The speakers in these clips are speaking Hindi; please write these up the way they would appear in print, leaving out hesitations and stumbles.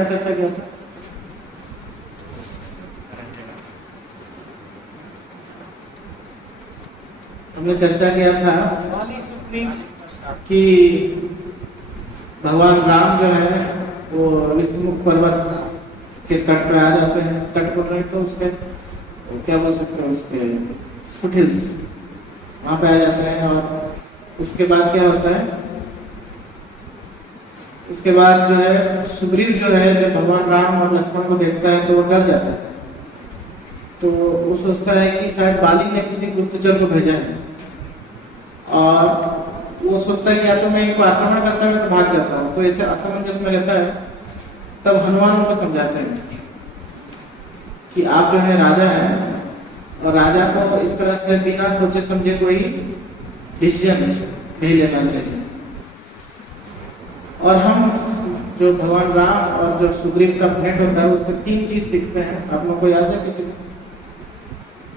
क्या चर्चा किया था? हमने चर्चा किया था कि भगवान राम जो है वो विश्वमुख पर्वत के तट पे आ जाते हैं। तट बोल रहे तो उसके क्या बोल सकते हैं, उसके फुटहिल्स, वहां पे आ जाते हैं। और उसके बाद क्या होता है, उसके बाद जो है सुग्रीव जो है जब भगवान राम और लक्ष्मण को देखता है तो वो डर जाता है। तो वो सोचता है कि शायद बाली ने किसी गुप्तचर को भेजा है, और वो सोचता है कि या तो मैं इनको आक्रमण करता हूँ तो भाग जाता हूँ। तो ऐसे असमंजस में रहता है। तब हनुमान उनको समझाते हैं कि आप जो है राजा हैं, और राजा को इस तरह से बिना सोचे समझे कोई डिसीजन नहीं लेना चाहिए। और हम जो भगवान राम और जो सुग्रीव का भेंट होता है उससे 3 चीज सीखते हैं। आप लोगों को याद है किसी को?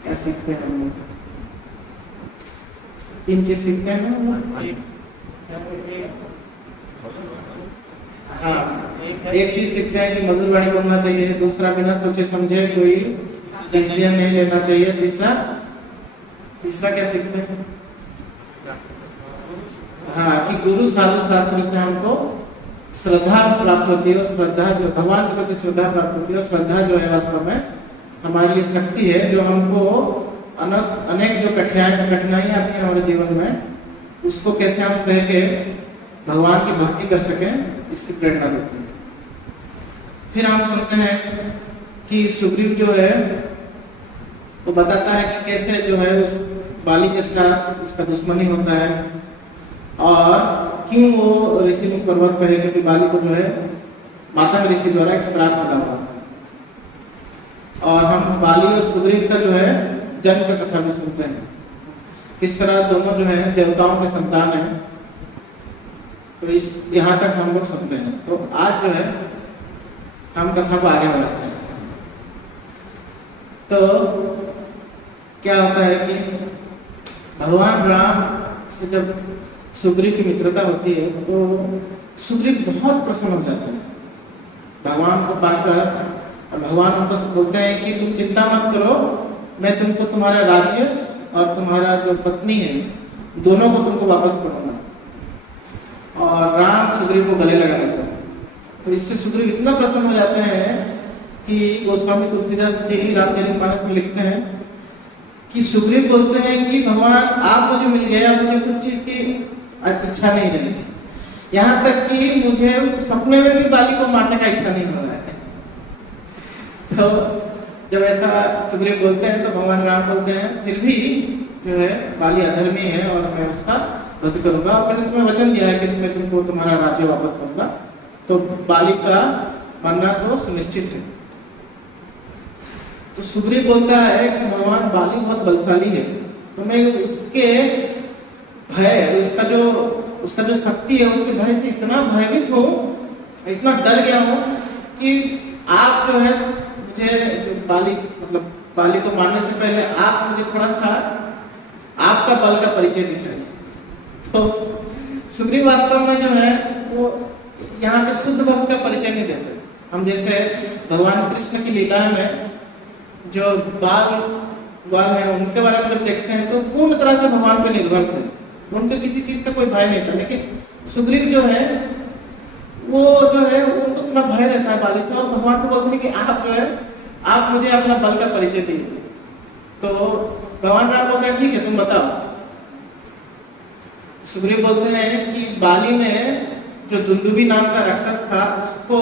क्या सीखते हैं हम लोग? 3 चीज सीखते हैं ना। हाँ, एक चीज सीखते हैं कि मधुर वाणी बोलना चाहिए। दूसरा, बिना सोचे समझे कोई डिसीजन नहीं लेना चाहिए। तीसरा क्या सीखते हैं? हाँ, कि गुरु साधु शास्त्र से हमको श्रद्धा प्राप्त होती है। और श्रद्धा जो भगवान के प्रति श्रद्धा प्राप्त होती है, और श्रद्धा जो है वास्तव में हमारे लिए शक्ति है जो हमको अनेक जो कठिनाइयां आती हैं हमारे जीवन में, उसको कैसे हम सह के भगवान की भक्ति कर सकें, इसकी प्रेरणा देती है। फिर हम सुनते हैं कि सुग्रीव जो है वो बताता है कि कैसे जो है उस बाली के साथ उसका दुश्मनी होता है, और क्यों वो ऋषिमुख पर्वत पर है, क्योंकि बाली को जो है माता ऋषि द्वारा एक श्राप मिला हुआ था। और हम बाली और सुग्रीव का जो है जन्म का कथा भी सुनते हैं, किस तरह दोनों जो है देवताओं के संतान हैं। तो इस यहाँ तक हम लोग सुनते हैं। तो आज जो है हम कथा को आगे बढ़ाते हैं। तो क्या होता है कि भगवान राम से जब सुग्रीव की मित्रता होती है तो सुग्रीव बहुत प्रसन्न हो जाते हैं भगवान को पाकर। और भगवान उनको बोलते हैं कि तुम चिंता मत करो, मैं तुमको तुम्हारा राज्य और तुम्हारा जो पत्नी है दोनों को तुमको वापस करूंगा। और राम सुग्रीव को गले लगा लेते हैं। तो इससे सुग्रीव इतना प्रसन्न हो जाते हैं कि गोस्वामी तुलसीदास जी रामचरितमानस में लिखते हैं कि सुग्रीव बोलते हैं कि भगवान आप मुझे मिल गए, अब मुझे कुछ चीज की इच्छा नहीं रही। यहाँ तक कि मुझे सपने में भी बाली को मारने का इच्छा नहीं हो रहा है। तो जब ऐसा सुग्रीव बोलते हैं तो भगवान राम बोलते हैं फिर भी जो है बाली अधर्मी है और मैं उसका वध करूंगा, और मैंने तुम्हें वचन दिया है कि मैं तुमको तुम्हारा राज्य वापस करूंगा। तो बाली का मरना तो सुनिश्चित है। तो सुग्रीव बोलता है कि भगवान बाली बहुत बलशाली है, तो मैं उसके भय, उसका जो शक्ति है उसके भय से इतना भयभीत हूँ, इतना डर गया हूँ कि आप जो है मुझे बाली को मारने से पहले आप मुझे थोड़ा सा आपका बल का परिचय दिखाइए। तो सुग्रीव वास्तव में जो है वो यहाँ पे शुद्ध भक्त का परिचय नहीं देते। हम जैसे भगवान कृष्ण की लीला में जो बाल है उनके बारे में जब देखते हैं तो पूर्ण तरह से भगवान पे निर्भर थे, उनको किसी चीज का कोई भय नहीं था। लेकिन सुग्रीव जो है वो जो है उनको थोड़ा भय रहता है बाली से, और भगवान को बोलते हैं कि आप मुझे अपना बल का परिचय दीजिए। तो भगवान राम बोलते हैं ठीक है तुम बताओ। सुग्रीव बोलते हैं कि बाली ने जो दुंदुभी नाम का राक्षस था उसको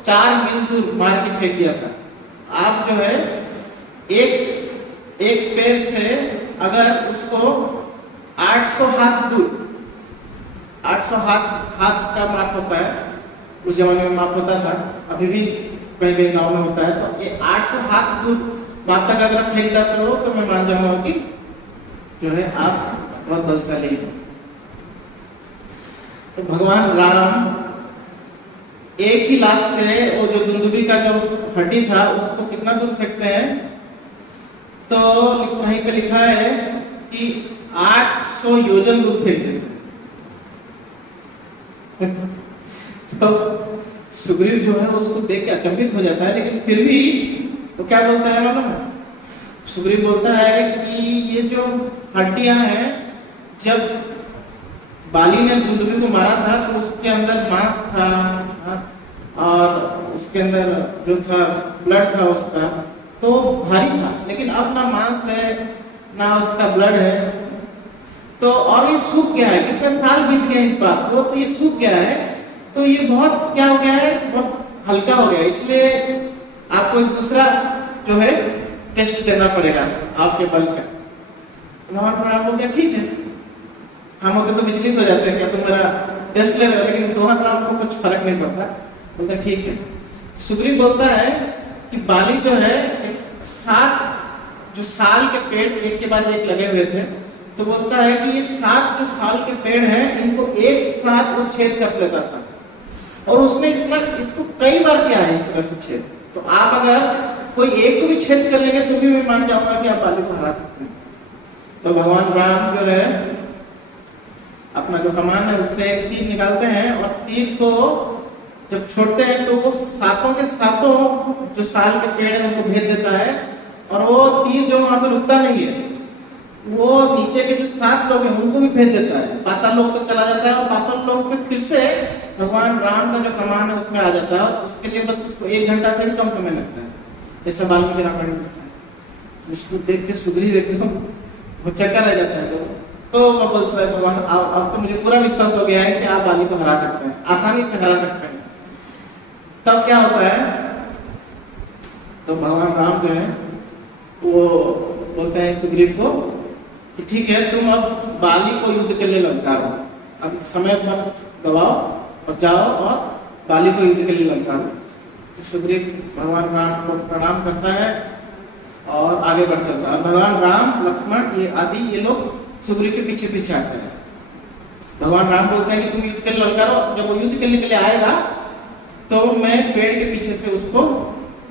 4 मील दूर मार के फेंक दिया था। आप जो है एक पैर से अगर उसको 800 हाथ दूर, 800 हाथ का माप होता है, उस जमाने में माप होता था, अभी भी कहीं कहीं गाँव में होता है। तो ये 800 हाथ दूर माप तक अगर फेंक देते हो तो मैं मान जाऊंगा कि जो है आप बहुत बलशाली हो। तो भगवान राम एक ही लात से वो जो दुंदुभी का जो हड्डी था उसको कितना दूर फेंकते हैं, तो कहीं पे लिखा है कि 800 योजन दूर फेंक देते हैं। तो सुग्रीव जो है उसको देख के अचंभित हो जाता है, लेकिन फिर भी वो क्या बोलता है मालूम है? सुग्रीव बोलता है कि ये जो हड्डियां हैं, जब बाली ने दुंदुभी को मारा था तो उसके अंदर मांस था, और उसके अंदर जो था ब्लड था उसका, तो भारी था, लेकिन अब ना मांस है ना उसका ब्लड है, तो और ये सूख गया है। कितने साल बीत गए इस बात को, तो ये सूख गया है, तो ये बहुत क्या हो गया है, बहुत हल्का हो गया, इसलिए आपको एक दूसरा जो है टेस्ट देना पड़ेगा आपके बल का। भगवान प्रणाम बोलते हैं ठीक है, हम होते तो विचलित हो जाते हैं, क्या तुम मेरा टेस्ट ले रहे हो, लेकिन भगवान राम को कुछ फर्क नहीं पड़ता, बोलते हैं ठीक है। सुग्रीव बोलता है कि बाली जो है 7 जो साल के पेड़ एक के बाद एक लगे हुए थे, तो बोलता है कि ये 7 जो साल के पेड़ हैं इनको एक साथ वो छेद कर लेता था, और उसने इतना इसको कई बार किया है इस तरह से छेद। तो आप अगर कोई एक को भी छेद कर लेंगे तो भी मैं मान जाऊंगा कि आप बाली को हरा सकते हैं। तो भगवान राम जो है अपना जो कमान है उससे एक तीर निकालते हैं, और तीर को जब छोड़ते हैं तो वो 7 के 7 जो साल के पेड़ है उनको भेद देता है, और वो तीर जो वहां पर रुकता नहीं है, वो नीचे के जो 7 लोग हैं उनको भी भेज देता है, पाताल लोक तक चला जाता है, और पाताल लोक से फिर से भगवान राम का जो कमान है उसमें आ जाता है, और उसके लिए बस उसको 1 घंटा से भी कम समय लगता है। ऐसा वाल्मीकि रामायण में लिखा है। तो उसको देख के सुग्रीव एकदम भुचक्का रह जाता है। तो मैं बोलता है भगवान अब तो मुझे पूरा विश्वास हो गया है कि आप बाली को हरा सकते हैं, आसानी से हरा सकते हैं। तब क्या होता है, तो भगवान राम जो है वो बोलते हैं सुग्रीव को कि ठीक है, तुम अब बाली को युद्ध के लिए ललकारो, अब समय मत गवाओ और जाओ और बाली को युद्ध के लिए ललकारो। तो सुग्रीव भगवान राम को प्रणाम करता है और आगे बढ़ चलता है। भगवान राम, लक्ष्मण ये आदि ये लोग सुग्रीव के पीछे पीछे आते हैं। भगवान राम बोलते हैं कि तुम युद्ध के लिए ललकारो, जब वो युद्ध करने के लिए आएगा तो मैं पेड़ के पीछे से उसको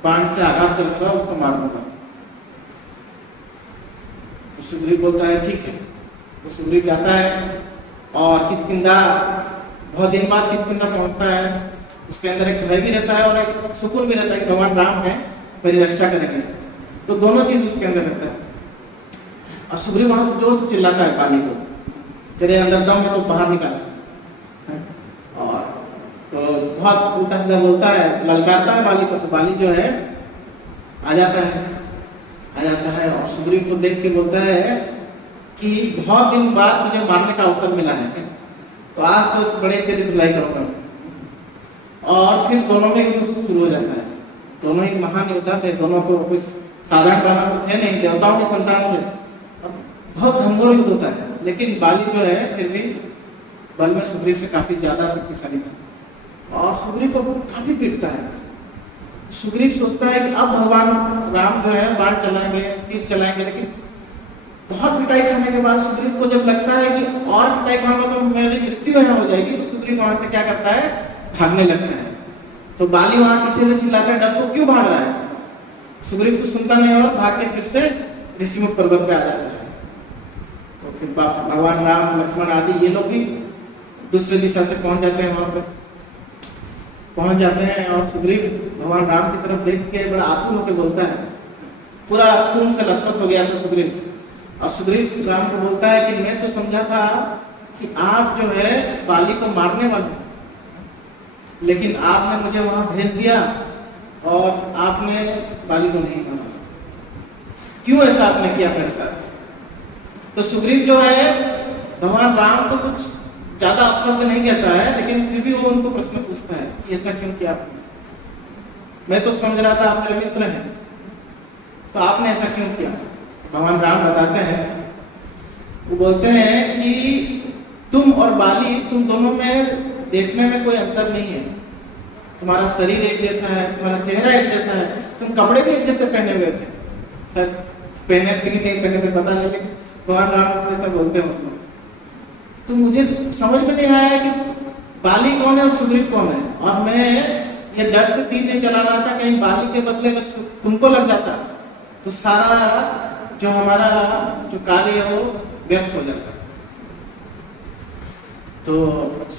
बाण से आघात करूंगा, उसको मार दूंगा। तो सुग्रीव बोलता है ठीक है। तो सुग्रीव जाता है और किष्किंधा, बहुत दिन बाद किष्किंधा पहुंचता है। उसके अंदर एक भय भी रहता है और एक सुकून भी रहता है कि भगवान राम है, मेरी रक्षा करेंगे। तो दोनों चीज उसके अंदर रहता है। और सुग्रीव वहां से जोर से चिल्लाता है पानी को, तेरे अंदर दम है तो बाहर निकाल। और तो बहुत उल्टा सीधा बोलता है, ललकारता है बाली को। तो बाली जो है आ जाता है और सुग्रीव को देख के बोलता है कि बहुत दिन बाद तुझे मारने का अवसर मिला है, तो आज तो बड़े तेरी धुलाई करूंगा। और फिर दोनों में एक दूसरे शुरू हो जाता है। दोनों ही महान योद्धा थे, दोनों तो कुछ साधारण बानर तो थे नहीं, देवताओं के संतान थे। बहुत घनघोर युद्ध होता है, लेकिन बाली जो है फिर भी बल में सुग्रीव से काफी ज्यादा शक्तिशाली था और सुग्रीव को काफी पीटता है। सुग्रीव सोचता है कि अब भगवान राम जो है बाण चलाएंगे, तीर चलाएंगे, लेकिन बहुत पिटाई खाने के बाद सुग्रीव को जब लगता है कि और पिटाई खाऊंगा तो मेरी मृत्यु यहाँ हो जाएगी, तो सुग्रीव वहां से क्या करता है, भागने लगता है। तो बाली वहां पीछे से चिल्लाता है, डर को क्यों भाग रहा है? सुग्रीव को सुनता नहीं और भाग के फिर से ऋषिमुख पर्वत पे आ जाता है। तो फिर भगवान राम, लक्ष्मण आदि ये लोग भी दूसरे दिशा से पहुंच जाते हैं, वहां पर पहुंच जाते हैं। और सुग्रीव भगवान राम की तरफ देख के बड़ा आतुर होकर बोलता है, पूरा खून से लथपथ हो गया था सुग्रीव। और सुग्रीव राम को बोलता है कि मैं तो समझा था कि आप जो है बाली को मारने वाले हैं, लेकिन आपने मुझे वहां भेज दिया और आपने बाली को नहीं मारा। क्यों ऐसा आपने किया मेरे साथ? तो सुग्रीव जो है भगवान राम को कुछ ज्यादा अपशब्द नहीं कहता है, लेकिन फिर भी वो उनको प्रश्न पूछता है कि ऐसा क्यों किया आपने? मैं तो समझ रहा था आप मेरे मित्र हैं, तो आपने ऐसा क्यों किया? भगवान राम बताते हैं, वो बोलते हैं कि तुम और बाली, तुम दोनों में देखने में कोई अंतर नहीं है। तुम्हारा शरीर एक जैसा है, तुम्हारा चेहरा एक जैसा है, तुम कपड़े भी एक जैसे पहने हुए थे। सर पहने थे कि नहीं पहने थे पता नहीं, लेकिन भगवान राम को ऐसा बोलते हो। तो मुझे समझ में नहीं आया कि बाली कौन है और सुग्रीव कौन है, और मैं ये डर से तीर नहीं चला रहा था कहीं बाली के बदले में तुमको लग जाता तो सारा जो हमारा जो कार्य है वो व्यर्थ हो जाता। तो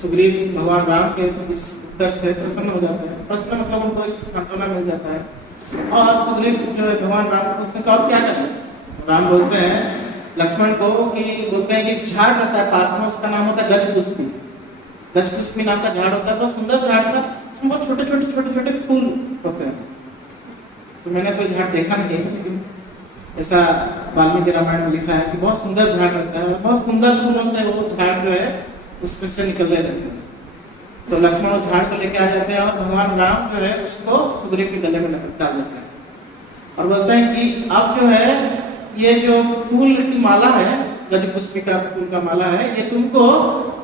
सुग्रीव भगवान राम के इस उत्तर से प्रसन्न हो जाते हैं। प्रसन्न मतलब उनको एक सांत्वना मिल जाता है। और सुग्रीव जो है भगवान राम को पूछते हैं तो अब क्या करें। राम बोलते हैं लक्ष्मण को कि बोलते हैं कि झाड़ रहता है पास में, उसका नाम होता है गजपुष्पी। गजपुष्पी नाम का झाड़ होता है, बहुत सुंदर झाड़ था, उसमें बहुत छोटे छोटे फूल होते हैं। तो मैंने तो झाड़ देखा नहीं है, लेकिन ऐसा वाल्मीकि रामायण में लिखा है कि बहुत सुंदर झाड़ रहता है, बहुत सुंदर फूलों से वो झाड़ जो है उसमें से निकल रहे रहते हैं। तो लक्ष्मण उस झाड़ को लेके आ जाते हैं और भगवान राम जो है उसको सुग्रीव के गले में डाल देते हैं और बोलते हैं कि अब जो है ये जो फूल की माला है, गजपुष्पी का फूल का माला है, ये तुमको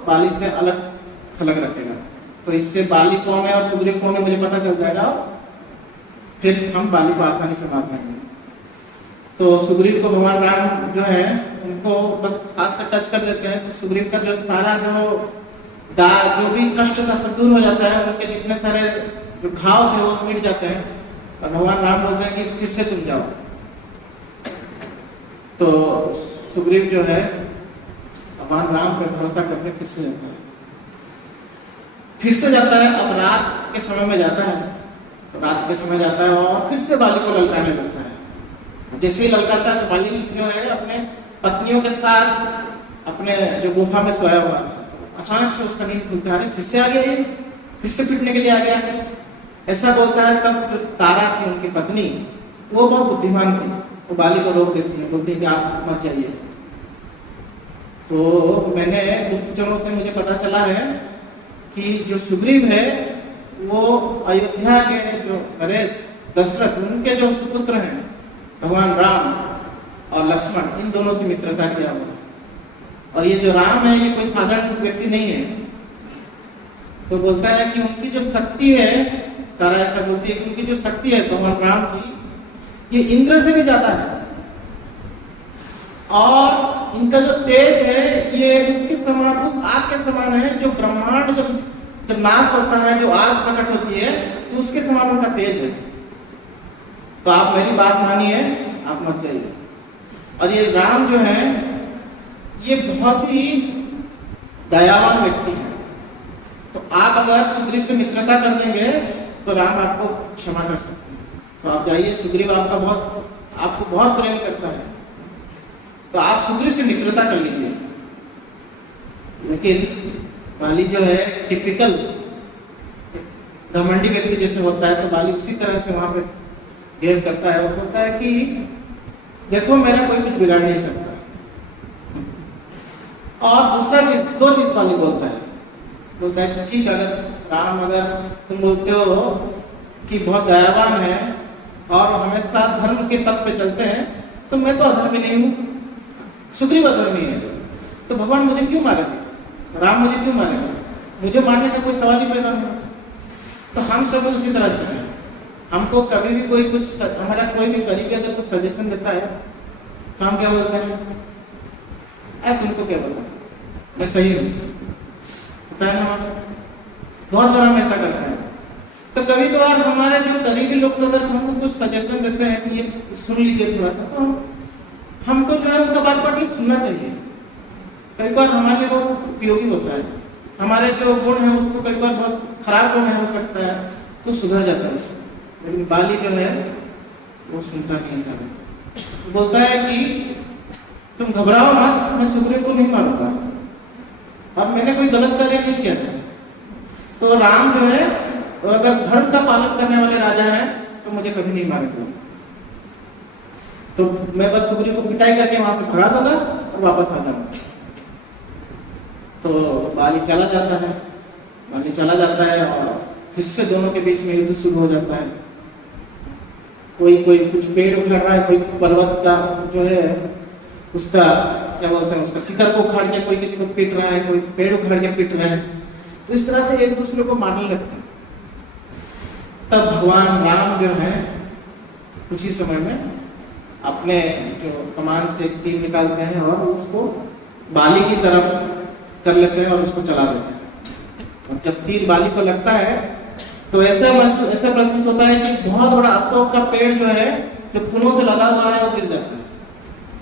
बाली से अलग थलग रखेगा। तो इससे बाली कौन है और सुग्रीव कौन है मुझे पता चल जाएगा, फिर हम बाली को आसानी से मार पाएंगे। तो सुग्रीव को भगवान राम जो है उनको बस हाथ से टच कर देते हैं, तो सुग्रीव का जो सारा जो भी कष्ट था सब दूर हो जाता है, उनके जितने सारे जो घाव थे वो मिट जाते हैं। और भगवान राम बोलते हैं कि फिर से तुम जाओ। तो सुग्रीव जो है भगवान राम पे भरोसा करके फिर से जाता है। अब रात के समय में जाता है, तो रात के समय जाता है और फिर से बाली को ललकाने लगता है। जैसे ही ललकाता है तो बाली जो है अपने पत्नियों के साथ अपने जो गुफा में सोया हुआ था, तो अचानक से उसका नींद खुलता है, फिर से आ गया, ये फिर से पिटने के लिए आ गया, ऐसा बोलता है। तब जो तारा थी उनकी पत्नी, वो बहुत बुद्धिमान थी, वो बाली को रोक देती है, बोलती है कि आप मत जाइए। तो मैंने गुप्तचरों से मुझे पता चला है कि जो सुग्रीव है वो अयोध्या के जो नरेश दशरथ उनके जो सुपुत्र हैं भगवान राम और लक्ष्मण, इन दोनों से मित्रता किया हुआ। और ये जो राम है ये कोई साधारण व्यक्ति नहीं है। तो बोलता है कि उनकी जो शक्ति है, तारा ऐसा बोलती है कि उनकी जो शक्ति है भगवान राम की, ये इंद्र से भी ज्यादा है। और इनका जो तेज है ये उसके समान, उस आग के समान है जो ब्रह्मांड जब नाश होता है, जो आग प्रकट होती है, तो उसके समान उनका तेज है। तो आप मेरी बात मानिए, आप मत जाइए। और ये राम जो है ये बहुत ही दयावान व्यक्ति है। तो आप अगर सुग्रीव से मित्रता कर देंगे तो राम आपको क्षमा कर सकते हैं। तो आप जाइए, सुग्रीव आपको बहुत प्रेम करता है, तो आप सुग्रीव से मित्रता कर लीजिए। लेकिन बाली जो है टिपिकल घमंडी व्यक्ति जैसे होता है, तो बाली उसी तरह से वहां पे बिहेव करता है। वो बोलता है कि देखो मेरा कोई कुछ बिगाड़ नहीं सकता। और दूसरा चीज, दो चीज बाली बोलता है ठीक है, अगर तुम बोलते हो कि बहुत दयावान है और हमेशा धर्म के पथ पे चलते हैं, तो मैं तो अधर्मी नहीं हूँ, सुग्रीव अधर्मी है, तो भगवान मुझे क्यों मारेगा, राम मुझे क्यों मारेगा, मुझे मारने का कोई सवाल ही पैदा नहीं। तो हम सब उसी तरह से हैं। हमको कभी भी कोई कुछ, हमारा कोई भी करीबी अगर कुछ सजेशन देता है तो हम क्या बोलते हैं, तुमको क्या पता, मैं सही हूँ, पता है ना। बहुत बार हम ऐसा करते हैं। तो कभी कभार हमारे जो करीबी लोग अगर हमको कुछ सजेशन देते हैं कि ये सुन लीजिए थोड़ा सा, तो हमको जो है उनका बात बात सुनना चाहिए। कई बार हमारे लिए बहुत उपयोगी होता है। हमारे जो गुण है उसको कई बार बहुत खराब गुण है हो सकता है, तो सुधर जाता है उससे। लेकिन बाली जो है वो सुनता नहीं था। बोलता है कि तुम घबराओ मत, मैं सुग्रीव को नहीं मारूंगा, अब मैंने कोई गलत कार्य नहीं किया था। तो राम जो है अगर धर्म का पालन करने वाले राजा है तो मुझे कभी नहीं मारेगा। तो मैं बस सुग्रीव को पिटाई करके वहां से भगा दूंगा और वापस आ जाऊंगा। तो बाली चला जाता है और फिर से दोनों के बीच में युद्ध शुरू हो जाता है। कोई कुछ पेड़ उखाड़ रहा है, कोई पर्वत का जो है उसका क्या बोलते हैं, उसका शिखर को उखाड़ के कोई किसी को पीट रहा है, कोई पेड़ उखाड़ के पीट रहा है। तो इस तरह से एक दूसरे को मारने लगते हैं। तब भगवान राम जो है कुछ ही समय में अपने जो कमान से एक तीर निकालते हैं और उसको बाली की तरफ कर लेते हैं और उसको चला देते हैं। और जब तीर बाली को लगता है तो ऐसा प्रतीत होता है कि बहुत बड़ा अशोक का पेड़ जो है, जो फूलों से लदा हुआ है, वो गिर जाता है।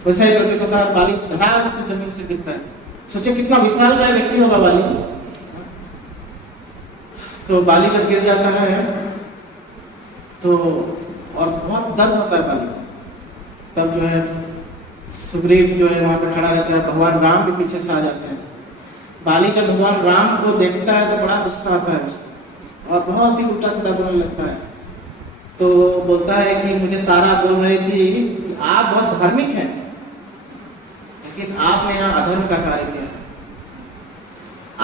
वैसा ही प्रतीत होता है, बाली धड़ाम से जमीन से गिरता है। सोचे कितना विशाल व्यक्ति होगा बाली। तो बाली जब गिर जाता है तो और बहुत दर्द होता है बाली को, तब जो है सुग्रीव जो है वहां पर खड़ा रहता है, भगवान राम के पीछे से आ जाते हैं। बाली जब भगवान राम को देखता है तो बड़ा गुस्सा आता है उसको और बहुत ही उल्टा सीधा बोलने लगता है। तो बोलता है कि मुझे तारा बोल रही थी कि आप बहुत धार्मिक हैं, लेकिन आपने यहाँ अधर्म का कार्य किया।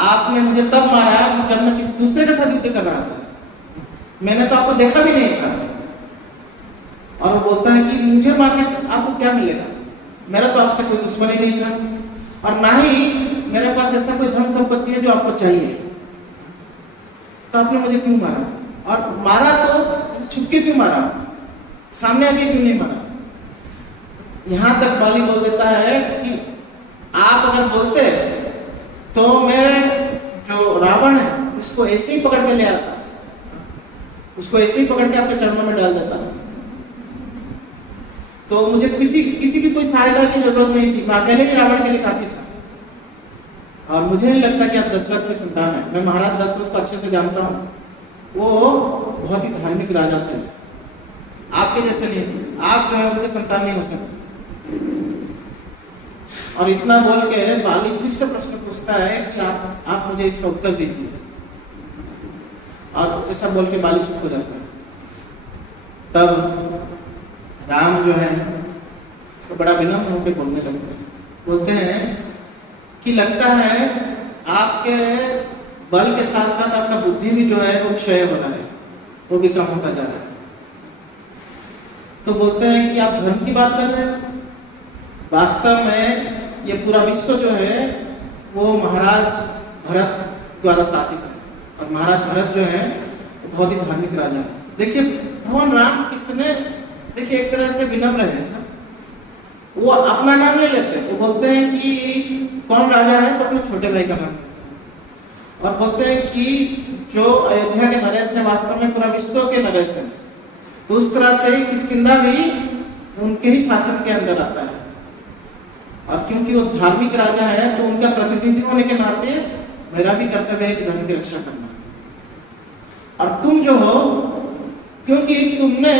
आपने मुझे तब मारा जब मैं किसी दूसरे के साथ युद्ध कर रहा था, मैंने तो आपको देखा भी नहीं था। और वो बोलता है कि मुझे मारने आपको क्या मिलेगा, मेरा तो आपसे कोई दुश्मनी नहीं था और ना ही मेरे पास ऐसा कोई धन संपत्ति है जो आपको चाहिए, तो आपने मुझे क्यों मारा? और मारा तो छुप के क्यों मारा, सामने आके क्यों नहीं मारा? यहां तक बाली बोल देता है कि आप अगर बोलते तो मैं जो रावण है उसको ऐसे ही पकड़ के ले आता, उसको ऐसे ही पकड़ के आपके चरणों में डाल देता। तो मुझे किसी की कोई सहायता की जरूरत नहीं थी, मैं अकेले ही रावण के लिए काफी था। और मुझे नहीं लगता कि आप दशरथ की संतान है। मैं महाराज दशरथ को अच्छे से जानता हूँ, वो बहुत ही धार्मिक राजा थे, आपके जैसे नहीं थे, आप जो है उनके संतान नहीं हो सकते। और इतना बोल के बाली फिर से प्रश्न पूछता है कि आप मुझे इसका उत्तर दीजिए। और ऐसा बोल के बाली चुप हो जाता है। तब राम जो है तो बड़ा विनम्र होकर बोलने लगते हैं, बोलते हैं कि लगता है आपके बल के साथ साथ आपका बुद्धि भी जो है वो क्षय हो रहा है, वो भी कम होता जा रहा है। तो बोलते हैं कि आप धर्म की बात कर रहे हैं, वास्तव में ये पूरा विश्व जो है वो महाराज भरत द्वारा शासित है और महाराज भरत जो है बहुत ही धार्मिक राजा है। देखिए भगवान राम कितने, देखिए एक तरह से विनम्र है, वो अपना नाम नहीं लेते, वो बोलते हैं कि कौन राजा है तो अपने छोटे भाई का नाम लेते हैं और बोलते हैं कि जो अयोध्या के नरेश है वास्तव में पूरा विश्व के नरेश है। तो उस तरह से किष्किंधा भी उनके ही शासन के अंदर आता है और क्योंकि वो धार्मिक राजा है तो उनका प्रतिनिधि होने के नाते मेरा भी कर्तव्य है कि धर्म की रक्षा करना। और तुम जो हो, क्योंकि तुमने,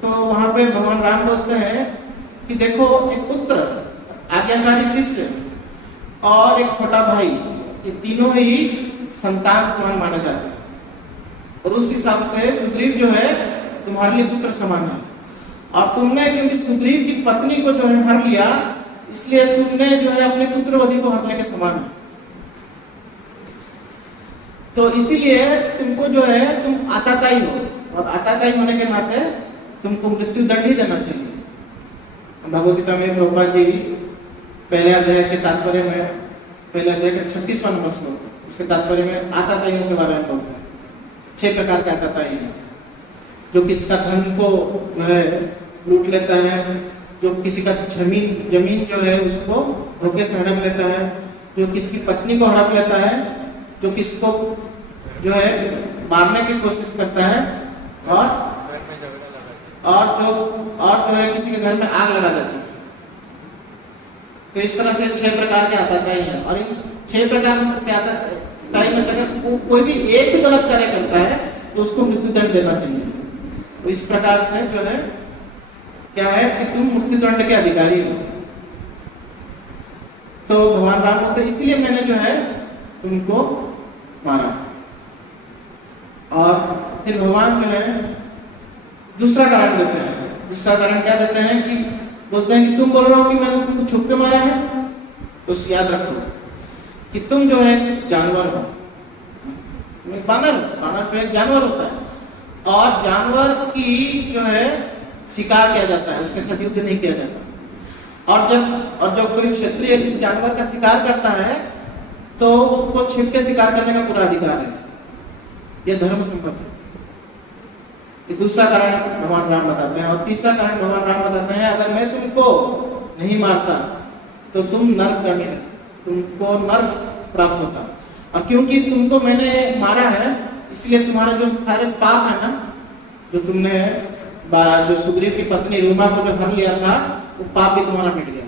तो वहां पे भगवान राम बोलते हैं कि देखो एक पुत्र, आज्ञाकारी शिष्य और एक छोटा भाई, ये तीनों ही संतान समान माने जाते हैं और उस हिसाब से सुग्रीव जो है तुम्हारे लिए पुत्र समान है। और तुमने क्योंकि सुग्रीव की पत्नी को जो है हर लिया, इसलिए तुमने जो है अपने पुत्रवधि को हरने के समान है। तो इसीलिए तुमको जो है तुम आताताई हो और आताताई होने के नाते तुमको मृत्यु दंड ही देना चाहिए। भगवद गीता में प्रभुपाद जी पहले अध्याय के तात्पर्य में, पहले अध्याय के 36वां नंबर श्लोक, इसके तात्पर्य में आताताइयों के बारे में बोलते हैं। 6 प्रकार के आताताई हैं, जो किसी का धन को जो है लूट लेता है, जो किसी का जमीन जो है उसको धोखे से हड़प लेता है, जो किसी की पत्नी को हड़प लेता है, जो किसी को जो है मारने की कोशिश करता है और जो है किसी के घर में आग लगा देता है। तो इस तरह से 6 प्रकार के आताताई हैं और इन 6 प्रकार के आताताई में से अगर कोई भी एक भी गलत कार्य करता है तो उसको मृत्यु दंड देना चाहिए। तो इस प्रकार से जो है क्या है कि तुम मृत्यु दंड के अधिकारी हो। तो भगवान राम बोलते इसीलिए मैंने जो है तुमको मारा। और फिर भगवान जो है दूसरा कारण देते हैं। दूसरा कारण क्या देते हैं कि बोलते हैं कि तुम बोल रहे हो कि मैंने तुमको छुप के मारा है, तो याद रखो कि तुम जो है जानवर हो, तुम एक बानर जो एक जानवर होता है और जानवर की जो है शिकार किया जाता है, उसके साथ युद्ध नहीं किया जाता। और जब कोई क्षत्रिय किसी जानवर का शिकार करता है तो उसको छिप के शिकार करने का पूरा अधिकार है, यह धर्म संपत्ति है। ये दूसरा कारण भगवान राम बताते हैं। और तीसरा कारण भगवान राम बताते हैं, अगर मैं तुमको नहीं मारता तो तुम नरकगामी रहते, तुमको नरक प्राप्त होता। और क्योंकि तुमको मैंने मारा है इसलिए तुम्हारे जो सारे पाप है ना, जो तुमने जो सुग्रीव की पत्नी रूमा को जो हर लिया था, वो पाप भी तुम्हारा मिट गया।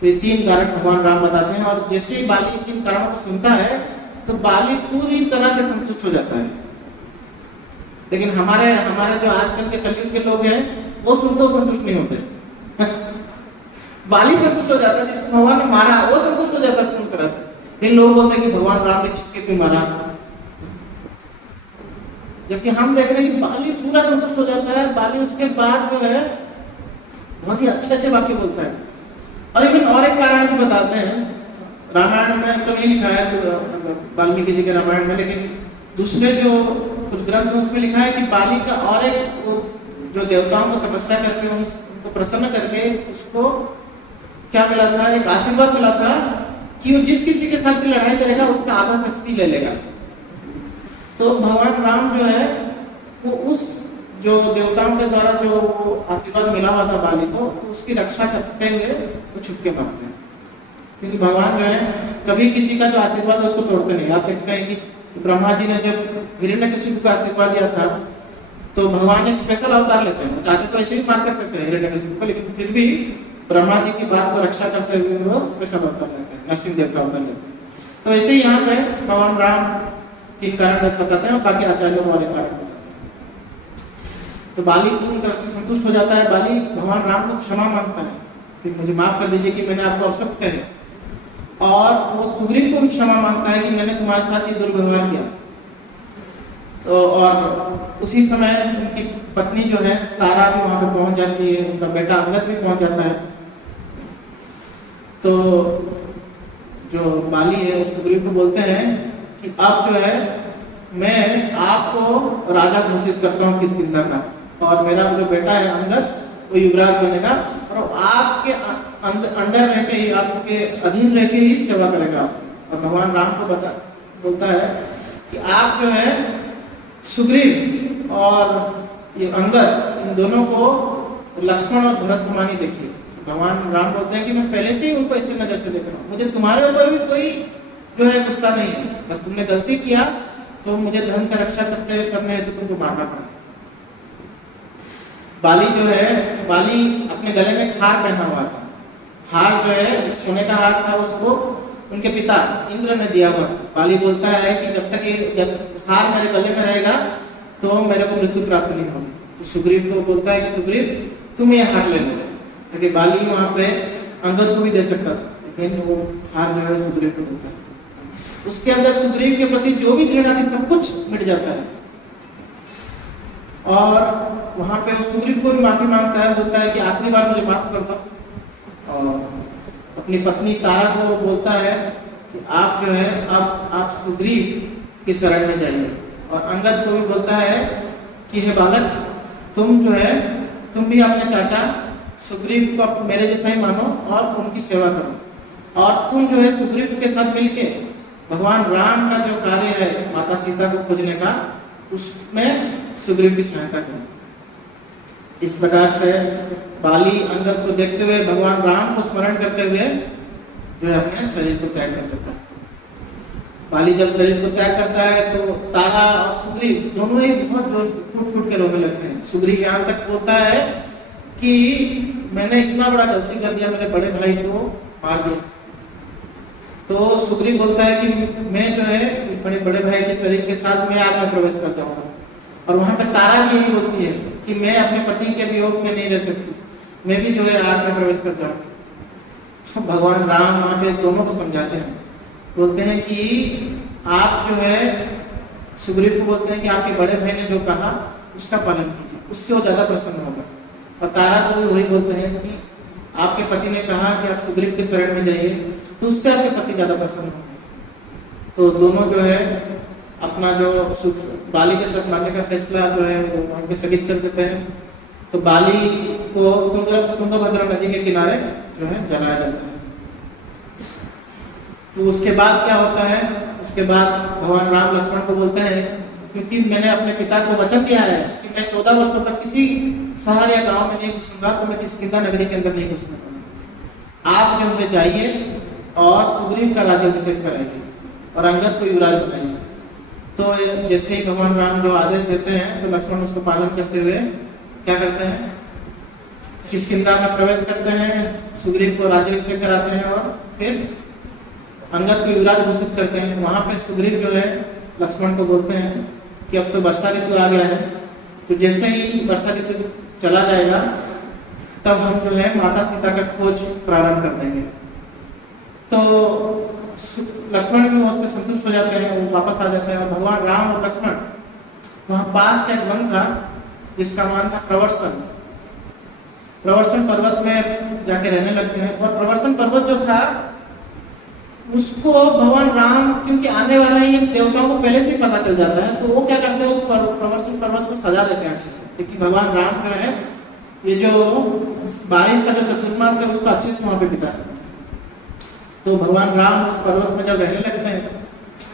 तो ये 3 कारण भगवान राम बताते हैं। और जैसे ही बाली 3 कारणों को सुनता है तो बाली पूरी तरह से संतुष्ट हो जाता है। लेकिन हमारे जो आजकल के कलयुग के लोग हैं वो सुनकर संतुष्ट नहीं होते। बाली संतुष्ट हो जाता है, जिसको भगवान ने मारा वो संतुष्ट हो जाता है पूरी तरह से। इन लोग बोलते हैं कि भगवान राम ने चिपके क्यों मारा, जबकि हम देख रहे हैं कि बाली पूरा संतुष्ट हो जाता है। बाली उसके बाद जो है बहुत ही अच्छे वाक्य बोलता है। और इवन और एक कारण भी बताते हैं, रामायण में तो नहीं लिखा है तो वाल्मीकि जी के रामायण में, लेकिन दूसरे जो कुछ ग्रंथ हैं उसमें लिखा है कि बाली का और एक जो देवताओं को तपस्या करके उनको प्रसन्न करके उसको क्या मिला था, एक आशीर्वाद मिला था कि वो जिस किसी के साथ भी लड़ाई करेगा उसका आधा शक्ति ले लेगा। तो भगवान राम जो है वो उस जो देवताओं के द्वारा जो आशीर्वाद मिला हुआ था बाली को, तो उसकी रक्षा करते हुए वो छुपके मारते हैं, क्योंकि भगवान जो है कभी किसी का जो आशीर्वाद है उसको तोड़ते नहीं। आप देखते हैं कि ब्रह्मा जी ने जब हिरण्यकशिपु को आशीर्वाद दिया था तो भगवान एक स्पेशल अवतार लेते हैं। चाहते तो ऐसे भी मार सकते थे हिरण्यकशिपु को, लेकिन फिर भी ब्रह्मा जी की बात को रक्षा करते हुए वो स्पेशल अवतार लेते हैं, नरसिंह देव का अवतार लेते हैं। तो ऐसे ही यहाँ पे भगवान राम तीन कारण बताते हैं और बाकी आचार्यों वाले कारण बताते हैं। तो बाली पूरी तरह से संतुष्ट हो जाता है। बाली भगवान राम को क्षमा मांगता है कि मुझे माफ कर दीजिए कि मैंने आपको अपशब्द कहे, और वो सुग्रीव को भी क्षमा मांगता है कि मैंने तुम्हारे साथ ये दुर्व्यवहार किया। तो और उसी समय उनकी पत्नी जो है तारा भी वहां पे पहुंच जाती है, उनका बेटा अंगद भी पहुंच जाता है। तो जो बाली है वो सुग्रीव को बोलते हैं कि अब जो है मैं आपको राजा घोषित करता हूँ किष्किंधा का, और मेरा जो बेटा है अंगद वो युवराज बनेगा, और आपके अंडर रह के ही, आपके अधीन रह के ही सेवा करेगा। और भगवान राम को बोलता है कि आप जो है सुग्रीव और ये अंगद इन दोनों को लक्ष्मण और भरत समान ही देखिए। भगवान राम बोलते हैं कि मैं पहले से ही उनको ऐसी नजर से देख रहा हूँ, मुझे तुम्हारे ऊपर भी कोई जो है गुस्सा नहीं है, बस तुमने गलती किया तो मुझे धर्म का रक्षा करने है तो तुमको मारना पड़ा। बाली जो है, बाली अपने गले में हार पहना हुआ था। हार जो है सोने का हार था, उसको उनके पिता इंद्र ने दिया हुआ था। बाली बोलता है कि जब तक ये हार मेरे गले में रहेगा तो मेरे को मृत्यु प्राप्त नहीं होगी। तो सुग्रीव को बोलता है कि सुग्रीव तुम ये हार ले लो, ताकि बाली वहां पे अंगद को भी दे सकता था, लेकिन वो हार जो है सुग्रीव को देता है। उसके अंदर सुग्रीव के प्रति जो भी घृणा थी सब कुछ मिट जाता है, और वहां पे सुग्रीव को भी माफी मांगता है, बोलता है कि आखिरी बार मुझे माफ कर दो। और अपनी पत्नी तारा को बोलता है कि आप जो है अब आप सुग्रीव की शरण में जाइए। और अंगद को भी बोलता है कि हे बालक, तुम जो है तुम भी अपने चाचा सुग्रीव को मेरे जैसा ही मानो और उनकी सेवा करो, और तुम जो है सुग्रीव के साथ मिलके भगवान राम का जो कार्य है माता सीता को खोजने का, उसमें सुग्रीव की सहायता करो। इस प्रकार से बाली अंगद को देखते हुए भगवान राम को स्मरण करते हुए जो है अपने शरीर को त्याग कर देता है। बाली जब शरीर को त्याग करता है तो तारा और सुग्रीव दोनों ही बहुत फूट के रोने लगते हैं। सुग्रीव यहाँ तक बोलता है कि मैंने इतना बड़ा गलती कर दिया, मेरे बड़े भाई को मार दिया। तो सुग्रीव बोलता है कि मैं जो है अपने बड़े भाई के शरीर के साथ मैं आग में प्रवेश कर जाऊंगा। और वहां पे तारा भी यही बोलती है कि मैं अपने पति के वियोग में नहीं रह सकती, मैं भी जो है आग में प्रवेश कर जाऊंगी। तो भगवान राम वहां पे दोनों को समझाते हैं, बोलते हैं कि आप जो है सुग्रीव को बोलते हैं कि आपके बड़े भाई ने जो कहा उसका पालन कीजिए, उससे वो ज्यादा प्रसन्न होगा। और तारा को भी वही बोलते हैं कि आपके पति ने कहा कि आप सुग्रीव के शरण में जाइए, तो उससे आपके पति ज्यादा प्रसन्न होंगे। तो दोनों जो है अपना जो बाली के साथ मारने का फैसला जो है वो वहीं पे स्थगित कर देते हैं। तो बाली को तुंगभद्रा नदी के किनारे जो है जलाया जाता है। तो उसके बाद क्या होता है, उसके बाद भगवान राम लक्ष्मण को बोलते हैं क्योंकि मैंने अपने पिता को वचन दिया है कि मैं 14 वर्षों तक किसी शहर या गांव में नहीं घुसूंगा, तो मैं किष्किंधा नगरी के अंदर नहीं घुसूंगा। आप जो है जाइए और सुग्रीव का राज्याभिषेक कराइए और अंगद को युवराज बनाइए। तो जैसे ही भगवान राम जो आदेश देते हैं तो लक्ष्मण उसको पालन करते हुए क्या करते हैं, किष्किंधा में प्रवेश करते हैं, सुग्रीव को राज्याभिषेक कराते हैं और फिर अंगद को युवराज घोषित करते हैं। वहां पे सुग्रीव जो है लक्ष्मण को बोलते हैं कि अब तो वर्षा ऋतु आ गया है, तो जैसे ही वर्षा ऋतु चला जाएगा तब हम जो है माता सीता का खोज प्रारंभ कर देंगे। तो लक्ष्मण भी उससे संतुष्ट हो जाते हैं, वो वापस आ जाते हैं। और भगवान राम और लक्ष्मण वहाँ पास का एक वन था जिसका नाम था प्रवर्सन। प्रवर्सन पर्वत में जाके रहने लगते हैं। और प्रवर्सन पर्वत जो था उसको भगवान राम, क्योंकि आने वाला ही देवताओं को पहले से ही पता चल जाता है, तो वो क्या करते हैं उस प्रवर्सन पर्वत को सजा देते हैं अच्छे से, क्योंकि भगवान राम जो है ये जो बारिश का जो चतुर्मास है उसको अच्छे से वहां पे बिता सकते हैं। तो भगवान राम उस पर्वत में जब रहने लगते हैं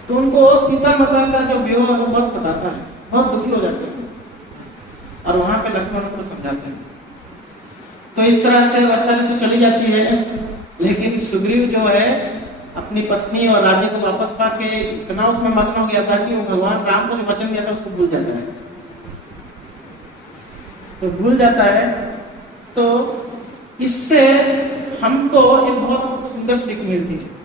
तो उनको सीता माता का जो वियोग है वो बहुत सताता है, बहुत दुखी हो जाते हैं। और वहां पे लक्ष्मण उनको समझाते हैं। तो इस तरह से वर्षा ऋतु चली जाती है, लेकिन सुग्रीव जो है अपनी पत्नी और राज्य को वापस पाके इतना उसमें मग्न हो गया था कि वो भगवान राम को जो वचन दिया था उसको भूल जाता है। तो भूल जाता है, तो इससे हमको एक बहुत सुंदर सीख मिलती है।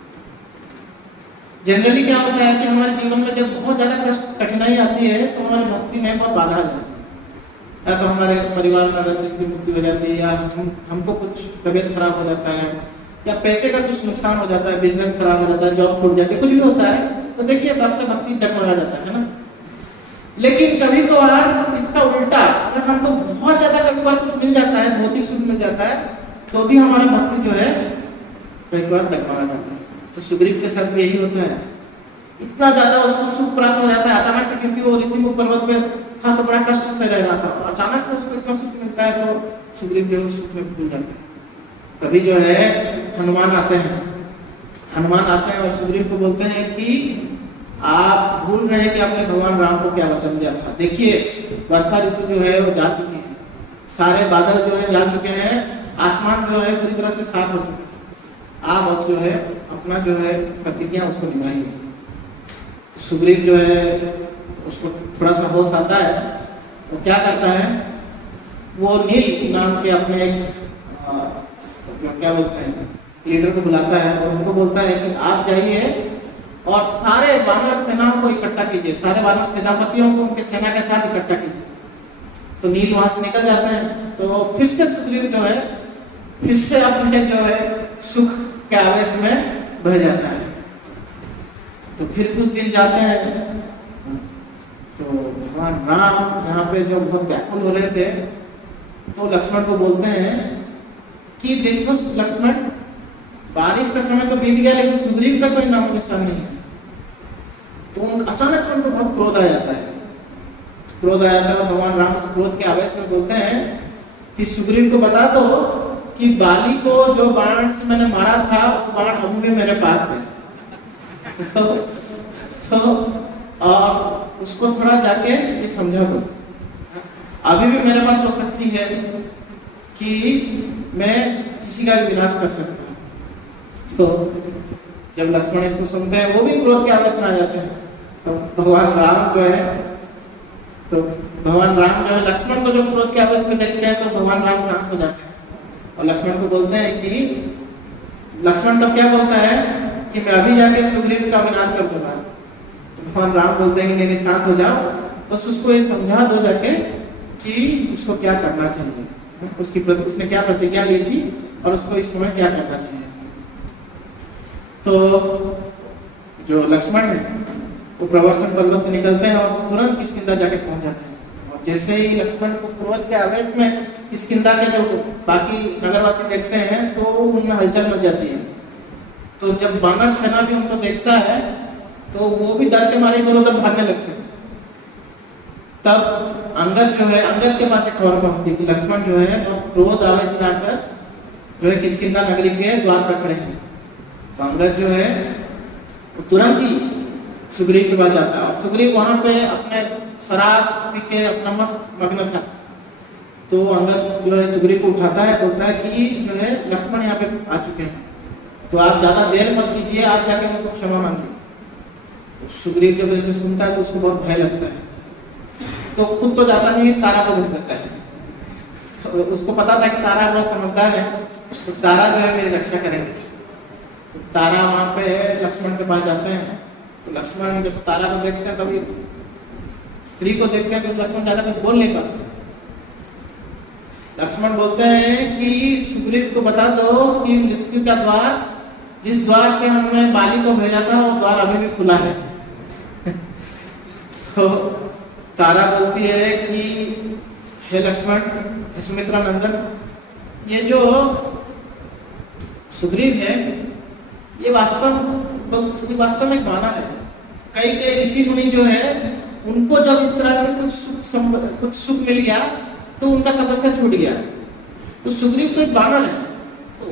जनरली क्या होता है कि हमारे जीवन में जब बहुत ज्यादा कष्ट कठिनाई आती है तो हमारी भक्ति में बहुत बाधा आ जाती है। या तो हमारे परिवार में अगर किसी की मृत्यु हो जाती है, या हमको कुछ तबीयत खराब हो जाता है, या पैसे का कुछ नुकसान हो जाता है, बिजनेस खराब हो जाता है, जॉब छूट जाती है, कुछ भी होता है, तो देखिए भक्ति डगमगा जाता है ना। लेकिन कभी कभार इसका उल्टा, अगर हमको बहुत ज्यादा कभी कभार कुछ मिल जाता है, भौतिक सुख मिल जाता है, तो भी हमारी भक्ति जो है कई बार डगमगा जाता है। तो सुग्रीव के साथ भी यही होता है। इतना ज्यादा उसको सुख प्राप्त हो जाता है अचानक से, क्योंकि वो ऋषिमुख पर्वत पे था तो बड़ा कष्ट से रह रहा था, और अचानक से उसको इतना सुख मिलता है तो सुग्रीव जो सुख में भूल जाते हैं। तभी जो है हनुमान आते हैं। हनुमान आते हैं और सुग्रीव को बोलते हैं कि आप भूल रहे हैं कि आपने भगवान राम को क्या वचन दिया था। देखिए वर्षा ऋतु जो है वो जा चुकी है, सारे बादल जो है जा चुके हैं, आसमान जो है पूरी तरह से साफ हो चुका है। आप अब जो है अपना जो है प्रतिज्ञा उसको निभाइए। तो सुग्रीव जो है उसको थोड़ा सा होश आता है, वो क्या करता है, वो नील नाम के अपने क्या बोलते हैं लीडर को बुलाता है और उनको बोलता है कि आप जाइए और सारे वानर सेनाओं को इकट्ठा कीजिए, सारे वानर सेनापतियों को उनके सेना के साथ इकट्ठा कीजिए। तो नील वहां से निकल जाते हैं। तो फिर से सुग्रीव जो है फिर से अपने जो है सुख के आवेश में बह जाता है। तो फिर कुछ दिन जाते हैं तो भगवान राम यहाँ पे जो बहुत व्याकुल हो रहे थे, तो लक्ष्मण को बोलते हैं कि देखो लक्ष्मण, बारिश का समय तो बीत गया लेकिन सुग्रीव का कोई नामो निशान नहीं है। तो अचानक से उनको बहुत क्रोध आ जाता है। क्रोध आ जाता है, भगवान राम उस क्रोध के आवेश में बोलते हैं कि सुग्रीव को बता दो कि बाली को जो बाण से मैंने मारा था वो बाण अभी भी मेरे पास है। तो उसको थोड़ा जाके ये समझा दो, अभी भी मेरे पास हो सकती है कि मैं किसी का भी विनाश कर सकता हूँ। तो जब लक्ष्मण इसको सुनते हैं वो भी क्रोध के आवेश में आ जाते हैं। तो भगवान राम जो है लक्ष्मण को जो क्रोध के आवेश में देखते हैं तो भगवान राम शांत हो जाते हैं और लक्ष्मण को बोलते हैं कि लक्ष्मण तब क्या बोलता है कि मैं अभी जाके सुग्रीव का विनाश कर दूंगा। तो भगवान राम बोलते हैं कि नहीं शांत हो जाओ, बस उसको ये समझा दो जाके कि उसको क्या करना चाहिए, उसने क्या प्रतिज्ञा ली थी और उसको इस समय क्या करना चाहिए। तो जो लक्ष्मण है वो प्रवर्सन पर्वत से निकलते हैं और तुरंत किष्किंधा जाके पहुंच जाते हैं। और जैसे ही लक्ष्मण को क्रोध के आवेश में किष्किंधा के जो बाकी नगरवासी देखते हैं तो उनमें हलचल मच जाती है। तो जब वानर सेना भी उनको देखता है तो वो भी डर के मारे इधर उधर भागने लगते हैं। तब अंगद के पास एक खबर पहुंचती है कि लक्ष्मण जो है वो क्रोध आवेश में आकर जो है किष्किंधा नगरी के द्वार पर खड़े हैं। तो अंगद जो है तुरंत ही सुग्रीव के पास जाता है और सुग्रीव वहां पे अपने शराब पी के अपना मस्त मग्न था। तो अंगद जो है सुग्रीव को उठाता है, बोलता है कि जो है लक्ष्मण यहाँ पे आ चुके हैं, तो आप ज्यादा देर मत कीजिए, आप जाके उनको क्षमा मांगिए। तो सुग्रीव जब ऐसे सुनता है तो उसको बहुत भय लगता है, तो खुद तो जाता नहीं है, तारा को भेज देता है। तो उसको पता था कि तारा बहुत समझदार है, तो तारा जो है मेरी रक्षा करेंगे। तो तारा वहां पे लक्ष्मण के पास जाते हैं। तो लक्ष्मण जब तारा को देखते हैं, कभी स्त्री को देखते हैं, तो लक्ष्मण ज्यादा कुछ बोल नहीं पाते। लक्ष्मण बोलते हैं कि सुग्रीव को बता दो कि मृत्यु का द्वार, जिस द्वार से हमने बाली को भेजा था, वो द्वार अभी भी खुला है। तो तारा बोलती है कि हे लक्ष्मण, हे सुमित्रा नंदन, ये जो सुग्रीव है ये वास्तव में एक वानर है। कई ऋषि मुनि जो है उनको जब इस तरह से कुछ सुख मिल गया तो उनका तपस्या छूट गया। तो सुग्रीव तो एक वानर है, तो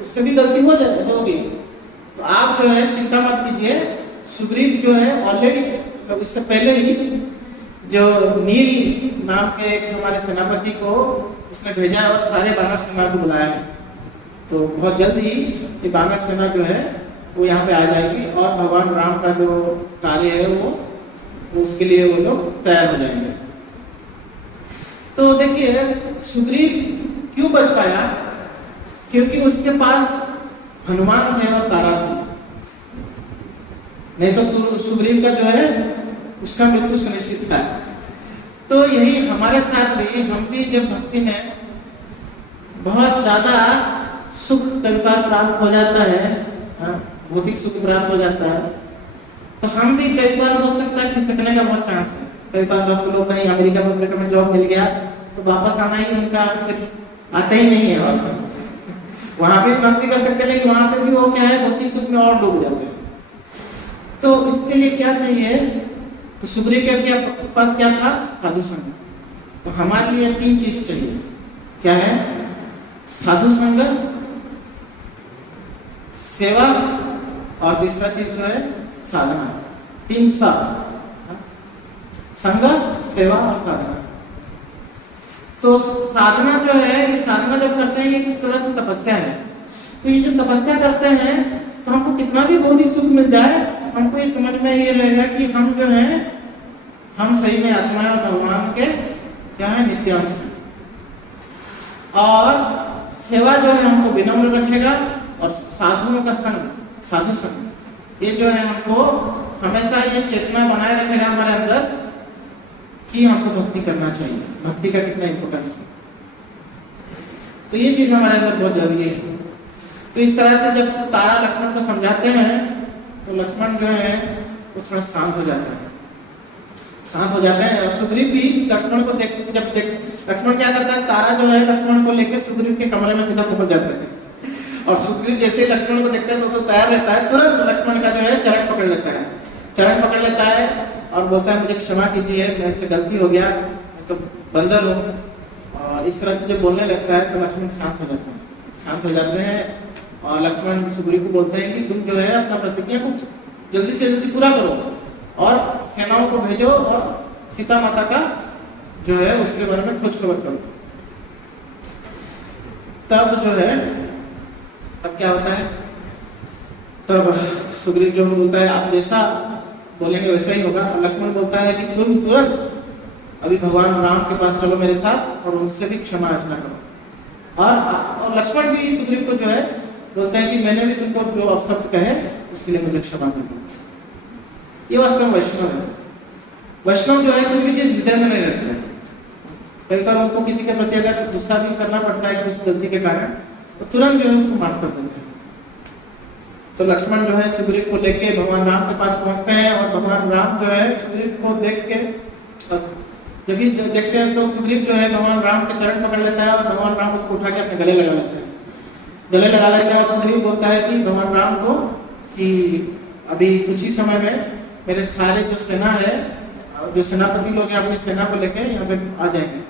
उससे भी गलती होगी। तो आप जो है चिंता मत कीजिए, सुग्रीव जो है ऑलरेडी इससे पहले ही जो नील नाम के एक हमारे सेनापति को उसने भेजा है और सारे वानर सेना को बुलाया है। तो बहुत जल्द ही ये वानर सेना जो है वो यहाँ पे आ जाएगी और भगवान राम का जो कार्य है वो उसके लिए वो लोग तैयार हो जाएंगे। तो देखिए सुग्रीव क्यों बच पाया, क्योंकि उसके पास हनुमान थे और तारा थी। नहीं तो सुग्रीव का जो है उसका मृत्यु सुनिश्चित था। तो यही हमारे साथ भी, हम भी जब भक्ति में बहुत ज्यादा सुख कई बार प्राप्त हो जाता है, भौतिक सुख प्राप्त हो जाता है, तो हम भी कई बार हो सकता है खिसकने का बहुत चांस है। कई बार भक्त लोग कहीं अमेरिका में जॉब मिल गया तो वापस आना ही उनका फिर आते ही नहीं है, और वहां भी भक्ति कर सकते हैं, लेकिन वहां पे भी वो क्या है भौतिक सुख में और डूब जाते हैं। तो इसके लिए क्या चाहिए, तो सुग्रीव के पास क्या था, साधु संग। तो हमारे लिए 3 चीज चाहिए। क्या है, साधु संग, सेवा और तीसरा चीज जो है साधना। 3 सा, संग, सेवा और साधना। तो साधना जो है, ये साधना जब करते हैं ये एक तरह से तपस्या है। तो ये जो तपस्या करते हैं तो हमको कितना भी भौतिक सुख मिल जाए, हमको ये समझ में ये रहेगा कि हम जो है हम सही में आत्मा और भगवान के क्या है नित्यांश। और सेवा जो है हमको विनम्र रखेगा, और साधुओं का संग, साधु संग, ये जो है हमको हमेशा ये चेतना बनाए रखेगा हमारे अंदर कि हमको भक्ति करना चाहिए, भक्ति का कितना इंपॉर्टेंस है। तो ये चीज हमारे अंदर बहुत जरूरी है। तो इस तरह से जब तारा लक्ष्मण को समझाते हैं तो लक्ष्मण जो है वो थोड़ा शांत हो जाता है, शांत हो जाते हैं। और सुग्रीव भी लक्ष्मण को लक्ष्मण क्या करता है, तारा जो है लक्ष्मण को लेकर सुग्रीव के कमरे में सीधा पहुंच जाता है। और सुग्रीव जैसे लक्ष्मण को देखता है तो तैयार रहता है, तुरंत लक्ष्मण का जो है चरण पकड़ लेता है, चरण पकड़ लेता है और बोलता है मुझे क्षमा कीजिए, मेरे से गलती हो गया, मैं तो बंदर हूँ। और इस तरह से जब बोलने लगता है तो लक्ष्मण शांत हो जाते हैं, शांत हो जाते हैं। और लक्ष्मण सुग्रीव को बोलते हैं कि तुम जो है अपना प्रतिज्ञा को जल्दी से जल्दी पूरा करो और सेनाओं को भेजो और सीता माता का जो है उसके बारे में खोज खबर करो। तब जो है तब क्या होता है, तब सुग्रीव जो बोलता है आप जैसा बोलेंगे वैसा ही होगा। और लक्ष्मण बोलता है कि तुम तुरंत अभी भगवान राम के पास चलो मेरे साथ और उनसे भी क्षमा याचना करो। और लक्ष्मण भी सुग्रीव को जो है बोलते हैं कि मैंने भी तुमको जो अपशब्द कहे उसके लिए मुझे क्षमा कर दो। ये वास्तव में वैष्णव है। वैष्णव जो है कुछ भी चीज हृदय में नहीं रखते हैं। कई बार उनको किसी के प्रति अगर गुस्सा भी करना पड़ता है कुछ गलती के कारण, तो तुरंत जो है उसको माफ कर देते हैं। तो लक्ष्मण जो है सुग्रीव को लेके भगवान राम के पास पहुंचते हैं और भगवान राम जो है सुग्रीव को देख के जब भी देखते हैं तो सुग्रीव जो है भगवान राम के चरण पकड़ लेता है और भगवान राम उसको उठा के अपने गले लगा लेते हैं, गले लगा लेते हैं। और सुग्रीव बोलता है कि भगवान राम को कि अभी कुछ ही समय में मेरे सारे जो सेना है, जो सेनापति लोग हैं अपनी सेना को लेके यहाँ पे आ जाएंगे।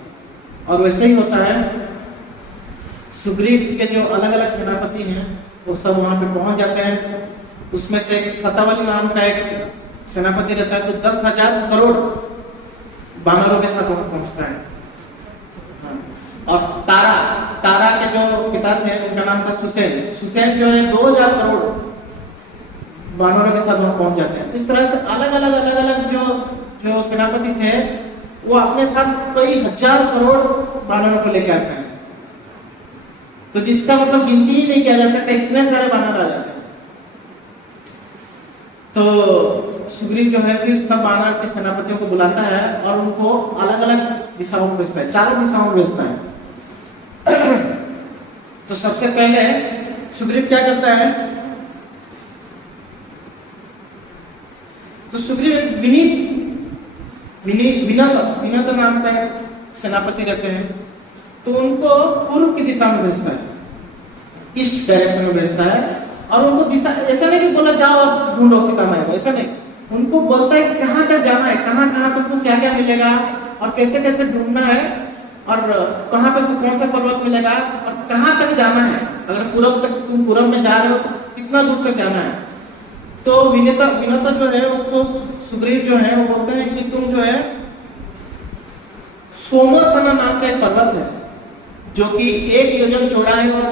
और वैसे ही होता है, सुग्रीव के जो अलग अलग सेनापति हैं वो सब वहां पे पहुंच जाते हैं। उसमें से एक शतवल नाम का एक सेनापति रहता है, तो 10,000 करोड़ वानरों के साथ वहां पहुंचता है। और तारा के जो पिता थे उनका नाम था सुसेन जो है 2,000 करोड़ वानरों के साथ वहां पहुंच जाते हैं। इस तरह से अलग अलग जो सेनापति थे वो अपने साथ कई हजार करोड़ वानरों को लेकर आते हैं। तो जिसका मतलब गिनती ही नहीं किया जा सकता, इतने सारे वानर आ जाते हैं। तो सुग्रीव जो है फिर सब वानर के सेनापतियों को बुलाता है और उनको अलग अलग दिशाओं में भेजता है, चारों दिशाओं में भेजता है। तो सबसे पहले सुग्रीव क्या करता है, तो सुग्रीव विनत नाम का एक सेनापति रहते हैं, तो उनको पूर्व की दिशा में भेजता है, ईस्ट डायरेक्शन में भेजता है। और उनको दिशा ऐसा नहीं कि बोला जाओ और ढूंढो सीता माई को, ऐसा नहीं, उनको बोलता है कि कहाँ तक जाना है, कहाँ कहाँ तुमको क्या क्या मिलेगा और कैसे कैसे ढूंढना है और कहाँ पे कौन सा पर्वत मिलेगा और कहाँ तक जाना है। अगर पूरब तक तुम पूरब में जा रहे हो तो कितना दूर तक जाना है। तो विनता जो है उसको सुग्रीव जो है वो बोलते हैं कि तुम जो है सोमसना नाम का एक पर्वत है जो कि 1 योजन चौड़ा है और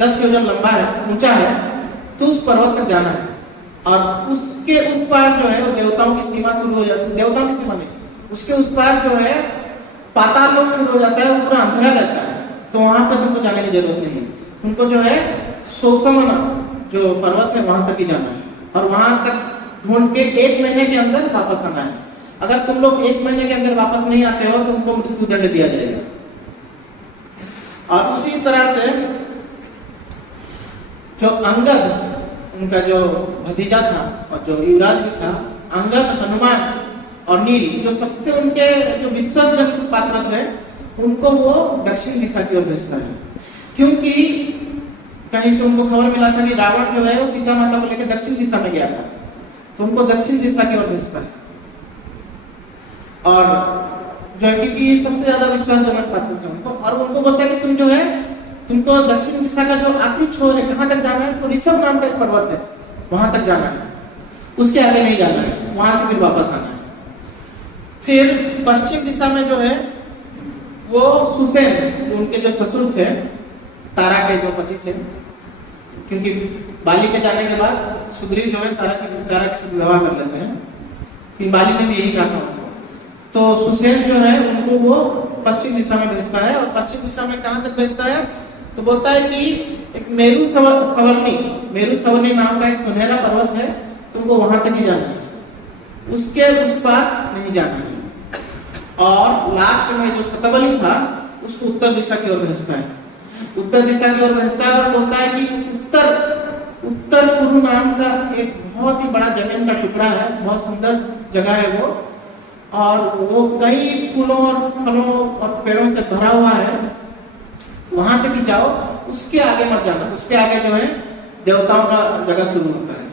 10 योजन लंबा है, ऊंचा है, तो उस पर्वत तक जाना है। और उसके उस पार जो है वो देवताओं की सीमा शुरू हो जाती है, देवताओं की सीमा नहीं, उसके उस पार जो है पाताल लोक शुरू हो जाता है, वो पूरा अंधेरा रहता है, तो वहां पर तुमको जाने की जरूरत नहीं है। तुमको जो है सोसमना जो पर्वत है वहां तक ही जाना है और वहां तक ढूंढ के 1 महीने के अंदर वापस आना है। अगर तुम लोग 1 महीने के अंदर वापस नहीं आते हो तो तुमको मृत्युदंड दिया जाएगा। और उसी तरह से जो अंगद उनका जो भतीजा था और जो युवराज भी था, अंगद, हनुमान और नील, जो सबसे उनके जो विश्वासजनक पात्र थे, उनको वो दक्षिण दिशा की ओर भेजता है। क्योंकि कहीं से उनको खबर मिला था कि रावण जो है वो सीता माता को लेकर दक्षिण दिशा में गया था, तो उनको दक्षिण दिशा की ओर भेजता है। और जो है क्योंकि सबसे ज्यादा विश्वासजनक पात्र थे उनको, और उनको बोलता है कि तुम जो है तुमको दक्षिण दिशा का जो आखिरी छोर है कहाँ तक जाना है, तो ऋषभ नाम का एक पर्वत है वहां तक जाना है, उसके आगे नहीं जाना है, वहां से फिर वापस आना है। फिर पश्चिम दिशा में जो है वो सुसेन, उनके जो ससुर थे, तारा के जो पति थे, क्योंकि बाली के जाने के बाद सुग्रीव जो है तारा के साथ विवाह कर लेते हैं, फिर बाली ने भी यही कहा था उनको। तो सुसेन जो है उनको वो पश्चिम दिशा में भेजता है। और पश्चिम दिशा में कहाँ तक भेजता है, तो बोलता है कि एक मेरु सवर्णी नाम का एक सुनहरा पर्वत है, तुमको वहां तक ही जाना है, उसके उस पार नहीं जाना है। और लास्ट में जो शतबली था उसको उत्तर दिशा की ओर भेजता है, उत्तर दिशा की ओर भेजता है और बोलता है कि उत्तर कुरु नाम का एक बहुत ही बड़ा जमीन का टुकड़ा है, बहुत सुंदर जगह है वो, और वो कई फूलों और फलों और पेड़ों से भरा हुआ है, वहां तक ही जाओ, उसके आगे मत जाना, उसके आगे जो है देवताओं का जगह शुरू होता है।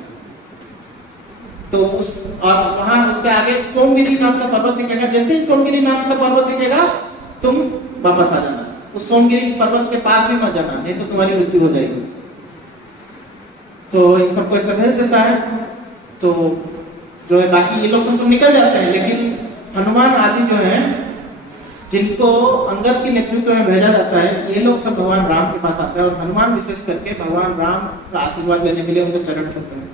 तो और वहां उसके आगे सोमगिरी नाम का पर्वत दिखेगा, जैसे ही सोमगिरी नाम का पर्वत दिखेगा तुम वापस आ जाना, उस सोमगिरी पर्वत के पास भी मत जाना, नहीं तो तुम्हारी मृत्यु हो जाएगी। तो इन सबको ऐसा भेज देता है। तो जो है बाकी ये लोग तो सब निकल जाते हैं, लेकिन हनुमान आदि जो है जिनको अंगद के नेतृत्व में भेजा जाता है, ये लोग सब भगवान राम के पास आते हैं और हनुमान विशेष करके भगवान राम का आशीर्वाद लेने के लिए उनको चरण छूते हैं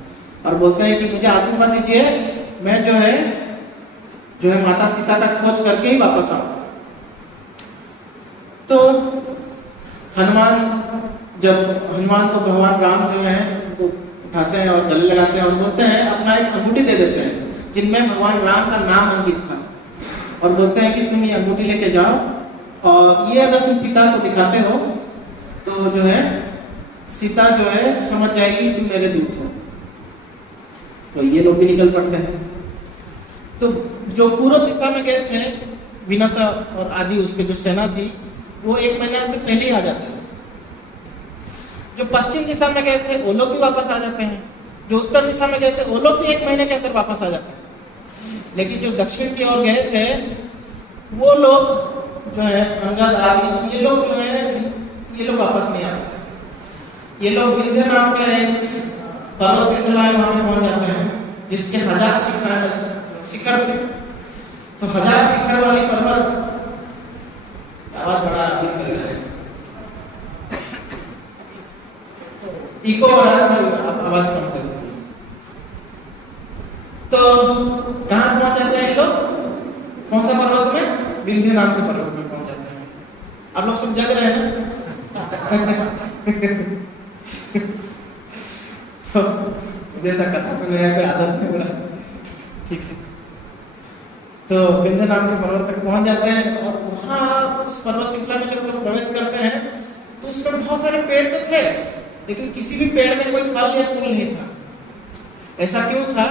और बोलते हैं कि मुझे आशीर्वाद दीजिए, मैं जो है माता सीता का खोज करके ही वापस आऊं। तो हनुमान को भगवान राम जो है उनको उठाते हैं और गले लगाते हैं और बोलते हैं, अपना एक अंगूठी दे देते हैं जिनमें भगवान राम का नाम अंकित था, और बोलते हैं कि तुम ये अंगूठी लेके जाओ और ये अगर तुम सीता को दिखाते हो तो जो है सीता जो है समझ जाएगी तुम मेरे दूत हो। तो ये लोग भी निकल पड़ते हैं। तो जो पूर्व दिशा में गए थे विनता और आदि उसके जो सेना थी, वो 1 महीने से पहले ही आ जाते हैं। जो पश्चिम दिशा में गए थे वो लोग भी वापस आ जाते हैं, जो उत्तर दिशा में गए थे वो लोग भी 1 महीने के अंदर वापस आ जाते हैं। लेकिन जो दक्षिण की ओर गए थे वो लोग जो है अंगद आदि, ये लोग जो है ये लोग वापस नहीं आते। ये लोग विंध्य नाम का एक पर्वत श्रृंखला है, वहां पे पहुंच जाते हैं जिसके 1000 शिखर थे। तो 1000 शिखर वाली पर्वत, आवाज बड़ा अजीब लग रहा है, इको आवाज कम कर दीजिए। तो कहाँ पहुंच जाते हैं ये लोग, कौन सा पर्वत में, विंध्य नाम के पर्वत में पहुंच जाते हैं। आप लोग सब जग रहे हैं ना तो मुझे ऐसा कथा सुनने का कोई आदत नहीं बड़ा। ठीक है, तो विंध्य नाम के पर्वत तक पहुंच जाते हैं और वहाँ उस पर्वत श्रृंखला में जब लोग प्रवेश करते हैं तो उसमें बहुत सारे पेड़ तो थे, लेकिन किसी भी पेड़ में कोई फल या फूल नहीं था। ऐसा क्यों था?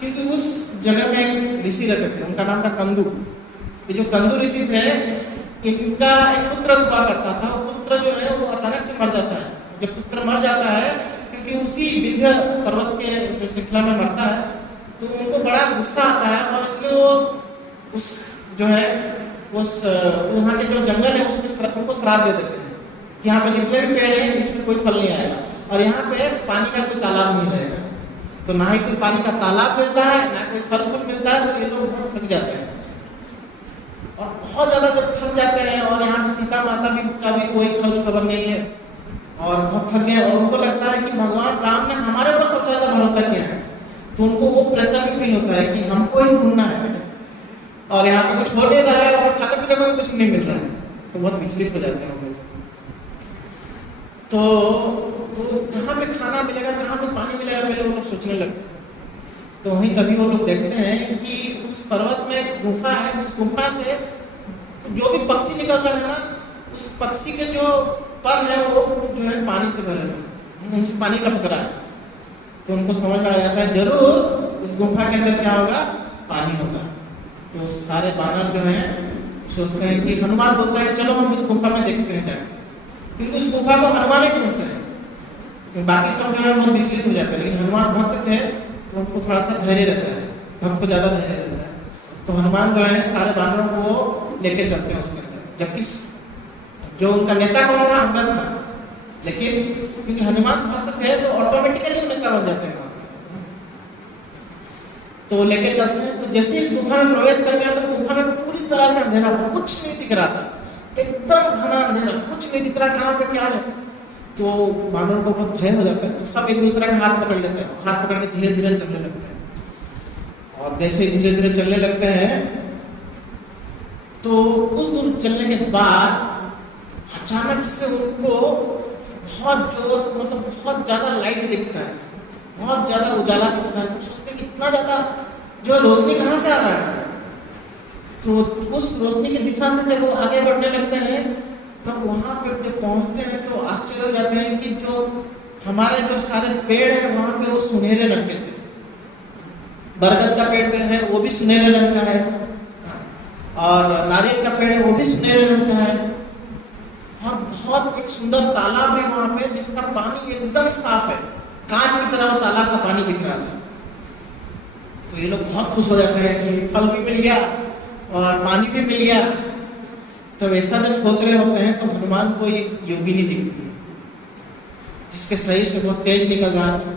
क्योंकि उस जगह में ऋषि रहते थे, उनका नाम था कंदु। ये जो कंदु ऋषि थे, इनका एक पुत्र हुआ करता था। वो पुत्र जो है वो अचानक से मर जाता है। जब पुत्र मर जाता है, क्योंकि उसी विंध्य पर्वत के जो श्रृंखला में मरता है, तो उनको बड़ा गुस्सा आता है और इसलिए वो उस जो है उस वहाँ के जो जंगल है उसमें उनको श्राप दे देते हैं कि यहाँ पे जितने भी पेड़ हैं इसमें कोई फल नहीं आएगा और यहाँ पे पानी का कोई तालाब नहीं रहेगा। तो ना ही कोई पानी का तालाब मिलता है, ना कोई फल फूल मिलता है, तो ये लोग बहुत थक जाते हैं। और बहुत ज़्यादा जब थक जाते हैं और यहाँ पे सीता माता भी का भी कोई खोज खबर नहीं है और बहुत थक गए और उनको लगता है कि भगवान राम ने हमारे ऊपर सबसे ज़्यादा भरोसा किया है, तो उनको वो प्रेशर भी फील होता है कि हमको ही ढूंढना है और यहाँ पे कुछ हो नहीं रहा है और खाने पीने को भी कुछ नहीं मिल रहा है, तो बहुत विचलित हो जाते हैं हम लोग। तो कहाँ पे खाना मिलेगा, कहाँ पे पानी मिलेगा, पहले वो लोग सोचने लगते हैं। तो वहीं तभी वो लोग देखते हैं कि उस पर्वत में एक गुफा है, उस गुफा से जो भी पक्षी निकल रहा है ना, उस पक्षी के जो पर है वो जो है पानी से भरे हुए, उनसे पानी टपक रहा है। तो उनको समझ में आ जाता है जरूर इस गुफा के अंदर क्या होगा, पानी होगा। तो सारे बानर जो हैं सोचते हैं कि हनुमान बोलता है चलो हम इस गुफा में देखते हैं जाके, क्योंकि उस गुफा को हनुमान ही ढूंढते हैं। बाकी सब जो है बहुत विचलित हो जाते हैं, लेकिन हनुमान भक्त थे तो उनको थोड़ा सा धैर्य रहता है, भक्त को ज़्यादा धैर्य रहता है। तो हनुमान जो है सारे बानरों को लेके चलते हैं उसके अंदर, जबकि जो उनका नेता कौन था, अंगद था, लेकिन क्योंकि हनुमान भक्त थे तो ऑटोमेटिकली नेता बन जाते हैं। तो लेके चलते हैं, तो जैसे इस गुफा में प्रवेश कर गया तो गुफा में पूरी तरह से अंधेरा था, कुछ नहीं दिख रहा था, एकदम घना अंधेरा, कुछ नहीं दिख रहा कहाँ पे क्या है। तो बानर को बहुत भय हो जाता है, तो सब एक दूसरे का हाथ पकड़ लेते हैं, हाथ पकड़ के धीरे धीरे चलने लगते हैं। और जैसे धीरे धीरे चलने लगते हैं तो कुछ दूर चलने के बाद अचानक से उनको बहुत जोर, मतलब बहुत ज्यादा लाइट दिखता है, बहुत ज्यादा उजाला दिखता है। तो सोचते हैं कि इतना ज्यादा जो रोशनी कहाँ से आ रहा है। तो उस रोशनी की दिशा से जब वो आगे बढ़ने लगते हैं तब वहां पे जब पहुंचते हैं तो आश्चर्य हो जाते हैं कि जो हमारे जो सारे पेड़ हैं वहां पे वो सुनहरे रंग के थे। बरगद का पेड़ है वो भी सुनहरे रंग का है और नारियल का पेड़ है वो भी सुनहरे रंग का है और बहुत एक सुंदर तालाब भी वहां पे जिसका पानी एकदम साफ है, कांच की तरह तालाब का पानी दिख रहा था। तो ये लोग बहुत खुश हो जाते हैं कि फल भी मिल गया और पानी भी मिल गया। तो ऐसा जब सोच रहे होते हैं तो हनुमान को एक योगिनी दिखती है जिसके शरीर से बहुत तेज निकल रहा था।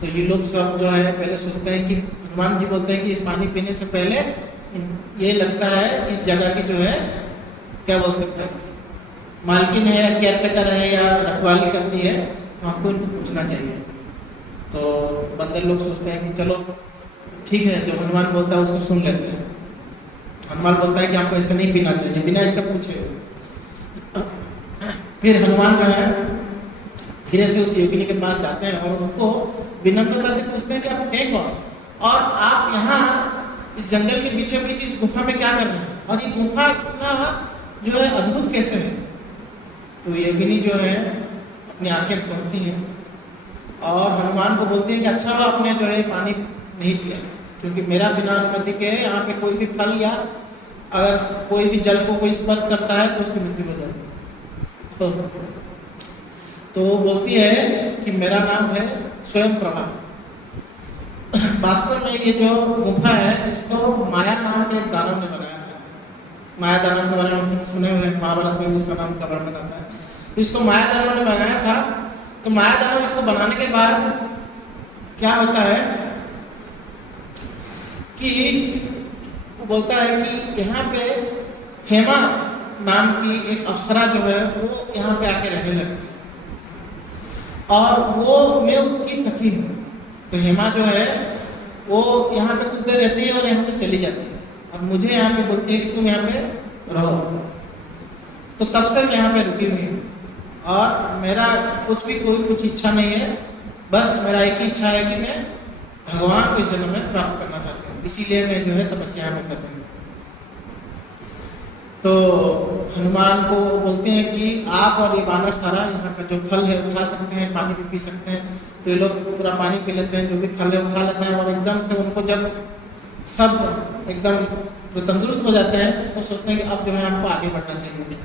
तो ये लोग सब जो है पहले सोचते हैं कि हनुमान जी बोलते हैं कि पानी पीने से पहले ये लगता है इस जगह की जो है क्या बोल सकते हैं मालकिन है या केयरटेकर है या रखवाली करती है, तो हमको इनको पूछना चाहिए। तो बंदर लोग सोचते हैं कि चलो ठीक है, जो हनुमान बोलता है उसको सुन लेते हैं। हनुमान बोलता है कि आपको ऐसा नहीं पीना चाहिए बिना इनका पूछे। फिर हनुमान जो है धीरे से उस योगिनी के पास जाते हैं और उनको विनम्रता से पूछते हैं कि आप हैं कौन और आप यहाँ इस जंगल के बीचों बीच इस गुफा में क्या कर रहे हैं और ये गुफा इतना जो है अद्भुत कैसे है। तो योगिनी जो है अपनी आंखें खोलती हैं और हनुमान को बोलती है कि अच्छा आपने जो है पानी नहीं पिया, क्योंकि मेरा बिना अनुमति के यहाँ पे कोई भी फल या अगर कोई भी जल को कोई स्पर्श करता है तो उसकी मृत्यु हो जाएगी। तो वो बोलती है कि मेरा नाम है स्वयं प्रभा। वास्तव में ये जो गुफा है इसको माया नाम के एक दानव ने बनाया था। माया दानव के बारे में हम सुने हुए हैं, महाभारत में उसका नाम कबर में आता है। तो इसको माया दानव ने बनाया था। तो माया दानव इसको बनाने के बाद क्या होता है कि वो बोलता है कि यहाँ पे हेमा नाम की एक अप्सरा जो है वो यहाँ पे आके रहने लगती है और वो मैं उसकी सखी हूँ। तो हेमा जो है वो यहाँ पे कुछ देर रहती है और यहाँ से चली जाती है और मुझे यहाँ पे बोलती है कि तुम यहाँ पे रहो। तो तब से मैं यहाँ पे रुकी हुई हूँ और मेरा कुछ भी कोई कुछ इच्छा नहीं है बस मेरा एक ही इच्छा है कि मैं भगवान को इस जन्म में प्राप्त करना चाहती हूँ, इसीलिए मैं जो है तपस्या में कर रही हूँ। तो हनुमान को बोलते हैं कि आप और ये बानर सारा यहाँ का जो फल है वो खा सकते हैं, पानी भी पी सकते हैं। तो ये लोग पूरा पानी पी लेते हैं, जो भी फल है वो खा लेते हैं, और एकदम से उनको जब सब एकदम तंदुरुस्त हो जाते हैं तो सोचते हैं कि अब जो है हमको आगे बढ़ना चाहिए।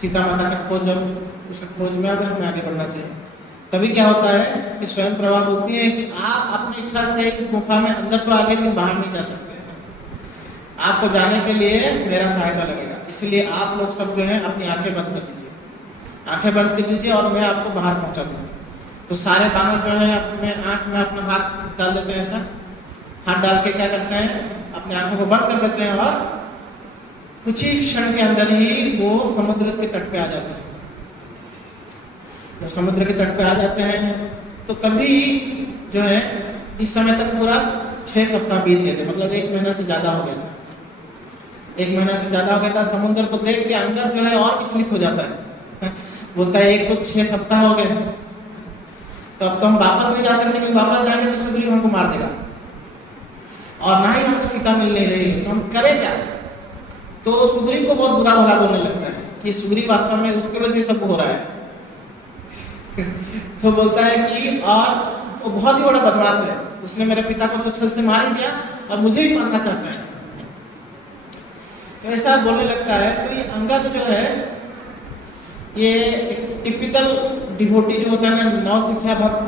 सीता माता का खोज, जब उसके खोज में अब हमें आगे बढ़ना चाहिए। तभी क्या होता है कि स्वयं प्रभा बोलती है कि आप अपनी इच्छा से इस गुफा में अंदर तो आगे नहीं, बाहर नहीं जा सकते, आपको जाने के लिए मेरा सहायता लगेगा, इसलिए आप लोग सब जो है अपनी आंखें बंद कर दीजिए, आंखें बंद कर दीजिए और मैं आपको बाहर पहुंचा दूंगा। तो सारे बानर जो है अपने आंख में अपना हाथ डाल देते हैं, ऐसा हाथ डाल के क्या करते हैं, अपनी आंखों को बंद कर देते हैं और कुछ ही क्षण के अंदर ही वो समुद्र के तट पे आ जाते हैं। जब समुद्र के तट पे आ जाते हैं तो तभी जो है इस समय तक पूरा 6 सप्ताह बीत गए थे, मतलब 1 महीना से ज्यादा हो गया था। 1 महीना से ज्यादा हो गया था। समुद्र को देख के अंगद जो है और विचलित हो जाता है, बोलता है एक तो 6 सप्ताह हो गए, तो अब तो हम वापस नहीं जा सकते, क्योंकि वापस जाएंगे तो सुग्रीव हमको मार देगा और ना ही हमको सीता मिल नहीं रही, तो हम करें क्या। तो सुग्रीव को बहुत बुरा भला बोलने लगता है कि सुग्रीव वास्तव में उसके वजह से सब हो रहा है। तो बोलता है कि और वो बहुत ही बड़ा बदमाश है, उसने मेरे पिता को तो छल से मार ही दिया और मुझे भी मारना चाहता है। तो ऐसा बोलने लगता है। तो ये अंगद जो है ये एक टिपिकल डिवोटी जो होता है ना, नौसिखिया भक्त,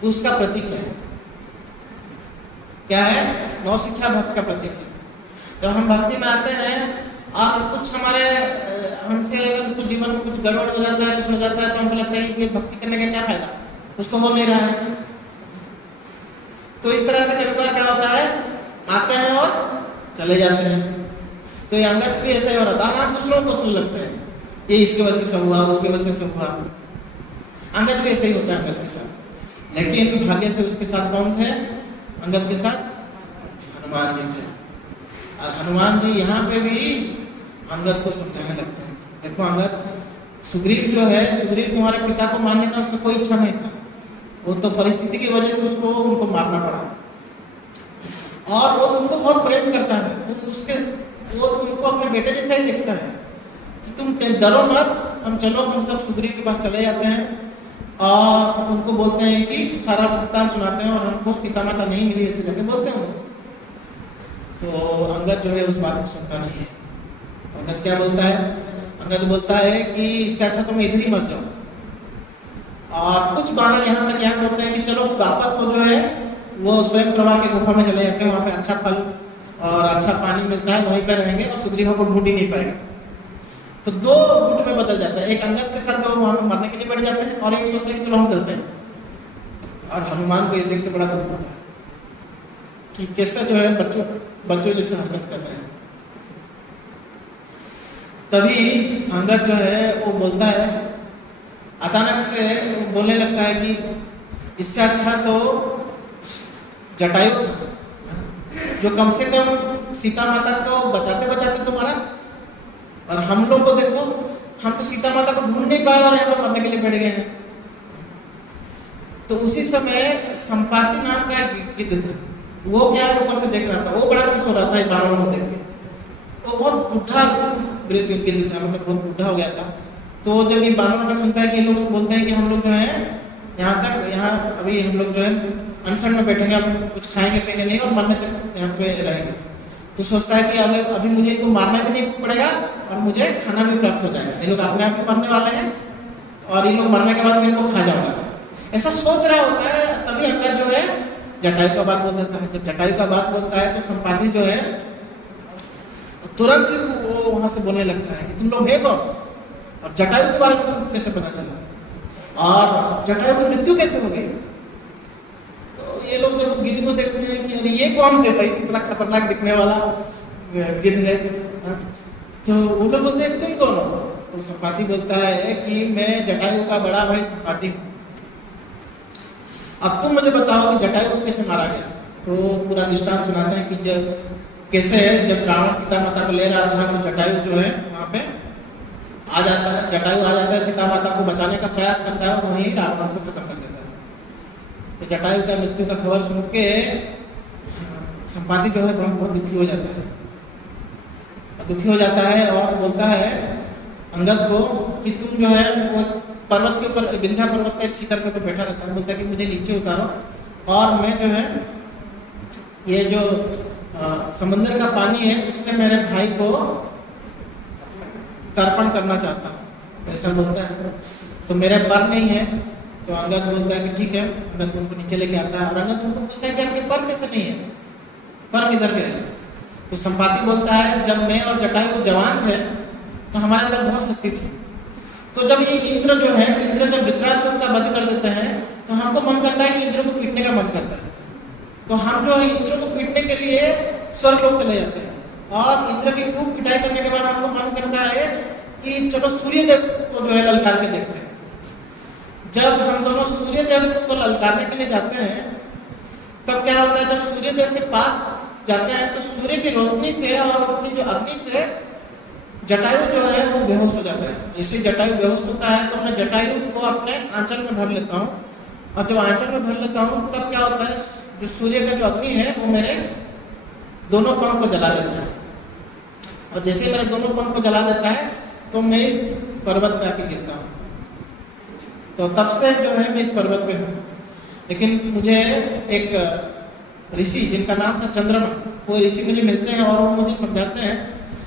तो उसका प्रतीक है। क्या है? नौसिखिया भक्त का प्रतीक है। जब हम भक्ति में आते हैं और कुछ हमारे हमसे अगर कुछ जीवन में कुछ गड़बड़ हो जाता है, कुछ हो जाता है, तो हमको लगता है कि भक्ति करने का क्या फायदा, कुछ तो हो नहीं रहा है। तो इस तरह से कई बार क्या होता है, आते हैं और चले जाते हैं। तो ये अंगद भी ऐसा ही हो रहा था, हम दूसरों को सुन लगते हैं, ये इसकी वजह से सब हुआ, उसकी वजह से सब हुआ। अंगद भी ऐसे ही होता है अंगद के साथ। लेकिन भाग्य से उसके साथ कौन थे? अंगद के साथ हनुमान जी थे। और हनुमान जी यहाँ पे भी अंगद को समझाने लगते हैं, देखो अंगद, सुग्रीव जो है, सुग्रीव तुम्हारे पिता को मारने का उसका कोई इच्छा नहीं था, वो तो परिस्थिति की वजह से उसको उनको मारना पड़ा। और वो तुमको बहुत प्रेम करता है, तुम उसके, वो तुमको अपने बेटे जैसा ही देखता है, तो तुम डरो मत, हम चलो, हम सब सुग्रीव के पास चले जाते हैं और उनको बोलते हैं कि सारा वृत्तांत सुनाते हैं और हमको सीता माता नहीं मिली, ऐसे करके बोलते हैं। तो अंगद जो है उस बात को सुनता नहीं है। अंगद क्या बोलता है? अंगद बोलता है कि इससे अच्छा तुम इधर ही मर जाओ। और कुछ बानर यहाँ तक यहाँ बोलते हैं कि चलो वापस वो जो है वो स्वयं प्रभा की गुफा में चले जाते हैं, वहाँ पे अच्छा फल और अच्छा पानी मिलता है, वहीं पे रहेंगे और सुग्रीव को ढूंढ ही नहीं पाएगा। तो 2 गुट में बदल जाता है, एक अंगद के साथ वो वहाँ पे मरने के लिए बैठ जाते हैं और एक सोचते हैं कि चलो हम चलते हैं। और हनुमान को ये देख के बड़ा दुख होता है कि कैसे जो है बच्चों जैसे हरकत कर रहे हैं। तभी अंगद जो है वो बोलता है, अचानक से वो बोलने लगता है कि इससे अच्छा तो जटायु था, जो कम से कम सीता माता को बचाते बचाते तो मारा, और हम लोग को देखो, हम तो सीता माता को ढूंढ नहीं पाए और यहाँ पर मरने के लिए बैठ गए हैं। तो उसी समय संपाति नाम का एक गिद्ध था, वो क्या ऊपर से देख रहा था, वो बड़ा खुश हो रहा था बानरों को देख के। वो बहुत बुढ़ा गिद्ध था, मतलब बहुत बुढ़ा हो गया था। तो जब ये बानरों का सुनता है कि लोग बोलते हैं कि हम लोग जो है यहाँ अभी हम लोग जो है अनशन में बैठेंगे, हम कुछ खाएंगे पिएंगे नहीं और मरने तक यहाँ पे रहेंगे, तो सोचता है कि अभी मुझे इनको मारना भी नहीं पड़ेगा और मुझे खाना भी प्राप्त हो जाएगा, ये लोग अपने आप ही मरने वाले हैं और ये लोग मरने के बाद मैं इनको खा जाऊंगा, ऐसा सोच रहा होता है। तभी अंदर जो है जटायु का बात बोल देता है। जब जटायु का बात बोलता है तो संपाति जो है तुरंत वो वहां से बोलने लगता है कि तुम लोग है कौन, और जटायु के बारे में तुमको कैसे पता चला, और जटायु की मृत्यु कैसे हो गई। तो ये लोग जब गिद्ध को देखते हैं कि अरे ये कौन है भाई, इतना खतरनाक दिखने वाला गिद्ध है, तो वो लोग बोलते हैं तुम कौन हो। तो संपाति बोलता है कि मैं जटायु का बड़ा भाई संपाति हूँ, अब तुम मुझे बताओ कि जटायु को कैसे मारा गया। तो पूरा दृष्टांत सुनाते हैं कि जब रावण सीता माता को ले रहा था तो जटायु जो है वहाँ पे आ जाता है, जटायु आ जाता है, सीता माता को बचाने का प्रयास करता है, वहीं रावण को खत्म कर देता है। तो जटायु का मृत्यु का खबर सुन के संपाति जो है बहुत दुखी हो जाता है, दुखी हो जाता है और बोलता है अंगद को कि तुम जो है वो पर्वत के ऊपर, विंध्या पर्वत का एक शिखर पे बैठा रहता है, बोलता है कि मुझे नीचे उतारो और मैं जो है ये जो समुद्र का पानी है उससे मेरे भाई को तर्पण करना चाहता हूँ, ऐसा बोलता है। तो मेरे पर नहीं है, तो अंगद बोलता है कि ठीक है। अंगद उनको नीचे लेके आता है और अंगद उनको पूछता है कि आपके पर कैसे नहीं है, पर किधर गए? तो संपाति बोलता है जब मैं और जटायु जवान थे तो हमारे अंदर बहुत शक्ति थी, तो जब ये इंद्र जो है, इंद्र जब वृत्रासुर का वध कर देते हैं तो हमको मन करता है कि इंद्र को पीटने का मन करता है, तो हम जो है इंद्र को पीटने के लिए स्वर्ग लोग चले जाते हैं और इंद्र की खूब पिटाई करने के बाद हमको मन करता है कि चलो सूर्यदेव को जो है ललकार के देखते हैं। जब हम दोनों सूर्यदेव को ललकारने के लिए जाते हैं तब क्या होता है, जब सूर्यदेव के पास जाते हैं तो सूर्य की रोशनी से और उनकी जो अग्नि से जटायु जो है वो बेहोश हो जाता है। जैसे जटायु बेहोश होता है तो मैं जटायु को अपने आंचल में भर लेता हूँ और जब आंचल में भर लेता हूँ तब क्या होता है, जो सूर्य का जो अग्नि है वो मेरे दोनों पंख को जला देता है और जैसे मेरे दोनों पंख को जला देता है तो मैं इस पर्वत पे आके गिरता हूँ। तो तब से जो है मैं इस पर्वत पे हूँ। लेकिन मुझे एक ऋषि जिनका नाम था चंद्रमा, वो ऋषि मुझे मिलते हैं और वो मुझे समझाते हैं,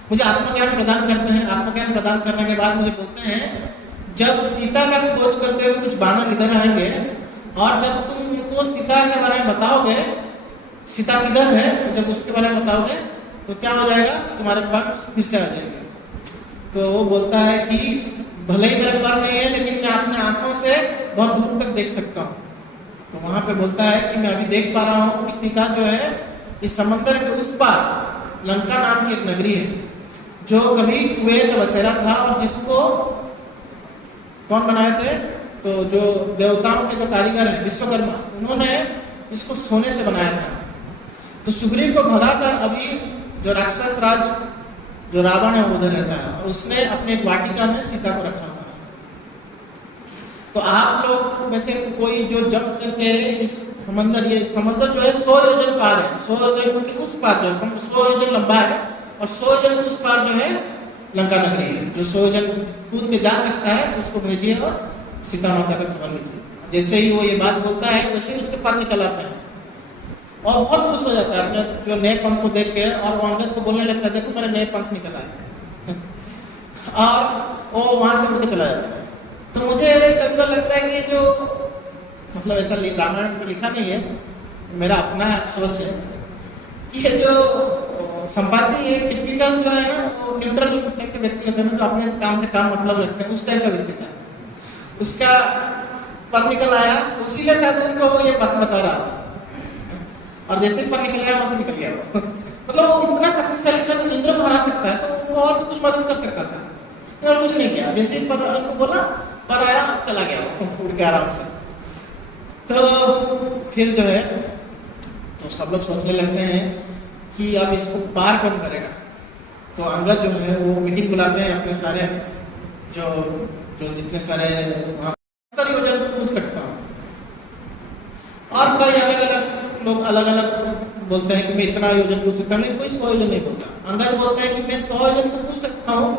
मुझे आत्मज्ञान प्रदान करते हैं। आत्मज्ञान प्रदान करने के बाद मुझे बोलते हैं जब सीता का खोज करते हुए कुछ बानर इधर आएंगे और जब तुम उनको सीता के बारे में बताओगे, सीता किधर है, जब उसके बारे में बताओगे तो क्या हो जाएगा, तुम्हारे पास फिर से आ जाएंगे। तो वो बोलता है कि भले ही मेरे पर नहीं है लेकिन मैं अपने आंखों से बहुत दूर तक देख सकता हूँ। तो वहां पे बोलता है कि मैं अभी देख पा रहा हूँ कि सीता जो है इस समंदर के उस पार लंका नाम की एक नगरी है जो कभी कुबेर का बसेरा था और जिसको कौन बनाए थे, तो जो देवताओं के जो कारीगर हैं विश्वकर्मा, उन्होंने इसको सोने से बनाया था। तो सुग्रीव को भगाकर अभी जो राक्षस राज जो रावण है वो उधर रहता है और उसने अपने वाटिका में सीता को रखा हुआ है। तो आप लोग में से कोई जो जंप करके इस समंदर, ये समंदर जो है 100 योजन पार है, 100 योजन के उस पार जो 100 योजन लंबा है और 100 योजन के उस पार जो है लंका नगरी है। जो 100 योजन कूद के जा सकता है तो उसको भेजिए और सीता माता का खबर लीजिए। जैसे ही वो ये बात बोलता है वैसे ही उसके पार निकल आता है और बहुत खुश हो जाता है अपने जो नए पंख को देख के और वो अंगद को बोलने लगता है देखो मेरे नए पंख निकल आए और वो वहां से उठ के चला जाता है। तो मुझे कभी लगता है कि जो मतलब ऐसा रामायण तो लिखा नहीं है, मेरा अपना सोच है कि ये जो संपाति है टिपिकल जो है ना वो न्यूट्रल टाइप के व्यक्ति होते हैं, जो अपने काम से काम मतलब रखते हैं, उस टाइप का व्यक्ति था। उसका पर निकल आया, उसीलिए शायद उनको वो ये बात बता रहा था और जैसे पर निकल गया वहां से निकल गया मतलब वो इतना शक्तिशाली था, इंद्र को हरा सकता है तो वो और कुछ मदद कर सकता था और कुछ नहीं किया। जैसे ही पर उनको बोला पर आया, चला गया उड़ के आराम से। तो फिर जो है तो सब लोग सोचने लगते हैं कि अब इसको पार कौन करेगा। तो अंगद जो है वो मीटिंग बुलाते हैं अपने सारे जो जो जितने सारे वहाँ योजन पूछ सकता हूँ और कई अलग अलग लोग अलग अलग बोलते हैं कि मैं इतना योजन पूछ सकता हूँ, लेकिन कोई 100 योजन नहीं बोलता। अंगद बोलता है कि मैं 100 योजन तो पूछ सकता हूँ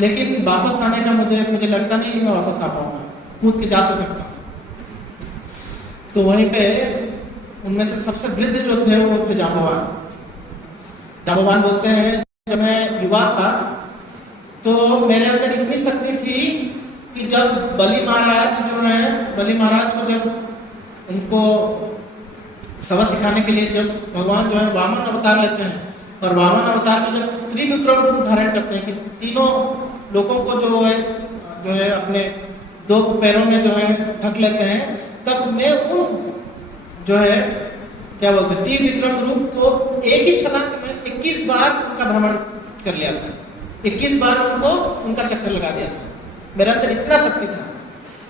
लेकिन वापस आने का मुझे लगता नहीं कि मैं वापस आ पाऊंगा, कूद के जा तो सकता हूँ। तो वहीं पे उनमें से सबसे वृद्ध जो थे वो थे जांबवान। जांबवान बोलते हैं जब मैं युवा था तो मेरे अंदर इतनी शक्ति थी कि जब बलि महाराज जो है, बलि महाराज को जब उनको सबक सिखाने के लिए जब भगवान जो है वामन अवतार लेते हैं और वामन अवतार में जब त्रिविक्रम रूप धारण करते हैं कि तीनों लोगों को जो है अपने 2 पैरों में जो है ढक लेते हैं, तब मैं उन जो है क्या बोलते हैं त्रिविक्रम रूप को एक ही छलांग में 21 बार उनका भ्रमण कर लिया था, 21 बार उनको उनका चक्कर लगा दिया था। मेरे अंदर इतना शक्ति था,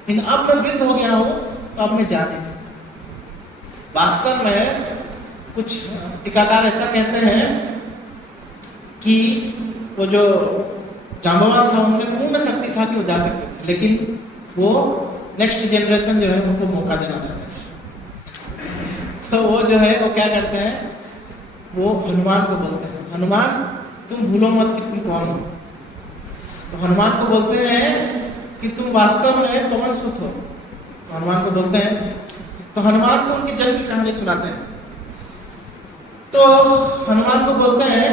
लेकिन अब मैं वृद्ध हो गया हूँ तो अब मैं जा नहीं सकता। वास्तव में कुछ टीकाकार ऐसा कहते हैं कि वो जो जांबवान था उनमें पूर्ण शक्ति था कि वो जा सकते थे, लेकिन वो नेक्स्ट जनरेशन जो है उनको मौका देना चाहते थे। तो वो जो है वो क्या करते हैं, वो हनुमान को बोलते हैं, हनुमान तुम भूलो मत कि तुम कौन हो। तो हनुमान को बोलते हैं कि तुम वास्तव में पवन सुत हो। तो हनुमान को बोलते हैं, तो हनुमान को उनके जन्म की कहानी सुनाते हैं। तो हनुमान को बोलते हैं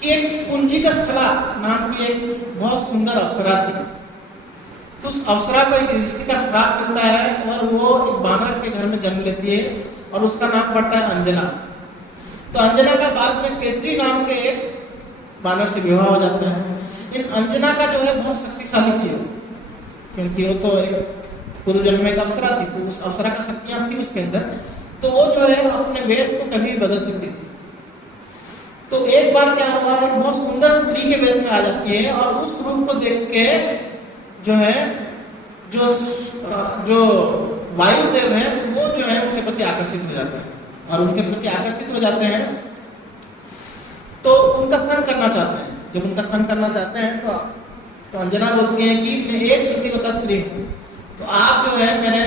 कि एक कुंजी का स्थला नाम की एक बहुत सुंदर अप्सरा थी। तो उस अप्सरा को एक ऋषि का श्राप मिलता है और वो एक बानर के घर में जन्म लेती है और उसका नाम पड़ता है अंजना। तो अंजना का बाद में केसरी नाम के एक बानर से विवाह हो जाता है। इन अंजना का जो है बहुत शक्तिशाली थी वो, क्योंकि वो तो एक पूर्व जन्म में एक अप्सरा थी, तो उस अप्सरा का शक्तियां थी उसके अंदर। तो वो जो है अपने वेश को कभी भी बदल सकती थी। तो एक बार क्या हुआ, एक बहुत सुंदर स्त्री के वेश में आ जाती है और उस रूप को देख के जो है जो वायुदेव है वो जो है उनके प्रति आकर्षित हो जाते हैं और उनके प्रति आकर्षित हो जाते हैं तो उनका संग करना चाहते हैं। जब उनका संग करना चाहते हैं तो अंजना बोलती है कि मैं एक प्रतिवता स्त्री हूँ, तो आप जो है मेरे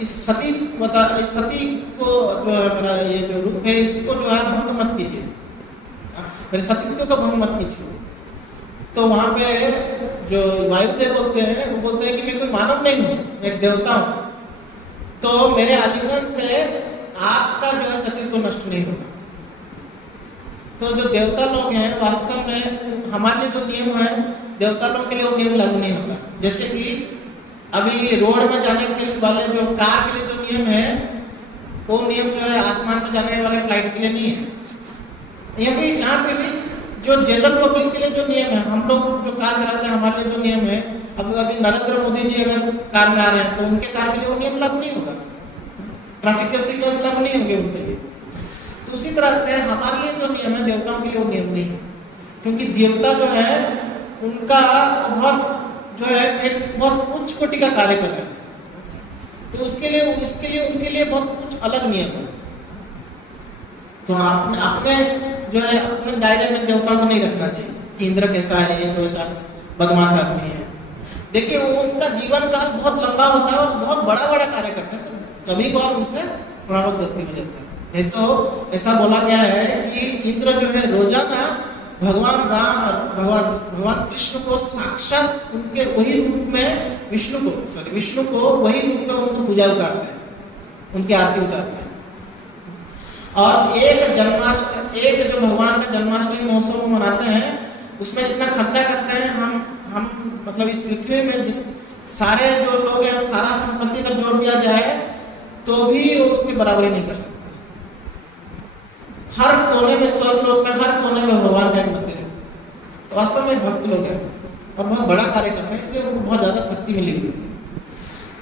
इस सती को जो है मेरा ये जो रूप है इसको जो है भंग मत कीजिए, मेरे सतीत्व का भंग मत कीजिए। तो वहां पे जो वायुदेव बोलते हैं वो बोलते हैं कि मैं कोई मानव नहीं हूँ, मैं एक देवता हूँ, तो मेरे आलिंगन से आपका जो है सतीत्व नष्ट नहीं होगा। तो जो देवता लोग हैं वास्तव में हमारे लिए जो नियम है देवता लोगों के लिए वो नियम लागू नहीं होता। जैसे कि अभी रोड में जाने के वाले जो कार के लिए जो नियम है वो नियम जो है आसमान में जाने वाले फ्लाइट के लिए नहीं है। ये भी यहाँ पे भी जो जनरल पब्लिक के लिए जो नियम है, हम लोग जो कार चलाते हैं हमारे लिए जो नियम है, अभी नरेंद्र मोदी जी अगर कार में आ रहे हैं तो उनके कार के लिए वो नियम लागू नहीं होगा, ट्रैफिक के सिग्नल्स लागू नहीं होंगे उनके लिए। तो उसी तरह से हमारे लिए जो नियम है देवताओं के लिए वो नियम नहीं है, क्योंकि देवता जो है उनका बहुत जो है एक बहुत उच्च कोटि का कार्य कर रहे हैं, तो इसके लिए उनके लिए बहुत कुछ अलग नियम है। तो अपने जो है अपने दायरे में देवताओं को नहीं रखना चाहिए कि इंद्र कैसा है, ये तो ऐसा बदमाश आदमी है। देखिए वो उनका जीवन काल बहुत लंबा होता है और बहुत बड़ा बड़ा कार्य करते हैं, तो कभी कभार उनसे थोड़ा बहुत गलती हो जाता है। ये तो ऐसा बोला गया है कि इंद्र जो है रोजाना भगवान राम और भगवान कृष्ण को साक्षात उनके वही रूप में विष्णु को वही रूप में उनको पूजा उतारते हैं, उनकी आरती उतारते हैं। और एक जो भगवान का जन्माष्टमी महोत्सव मनाते हैं उसमें जितना खर्चा करते हैं हम मतलब इस पृथ्वी में सारे जो लोग हैं सारा संपत्ति का जोड़ दिया जाए तो भी उसकी बराबरी नहीं कर सकते। हर कोने में स्वर्गलोक में हर कोने में भगवान का एक मंदिर है, तो वास्तव में भक्त लोग हैं और बहुत बड़ा कार्य करते हैं, इसलिए उनको बहुत ज्यादा शक्ति मिली हुई है।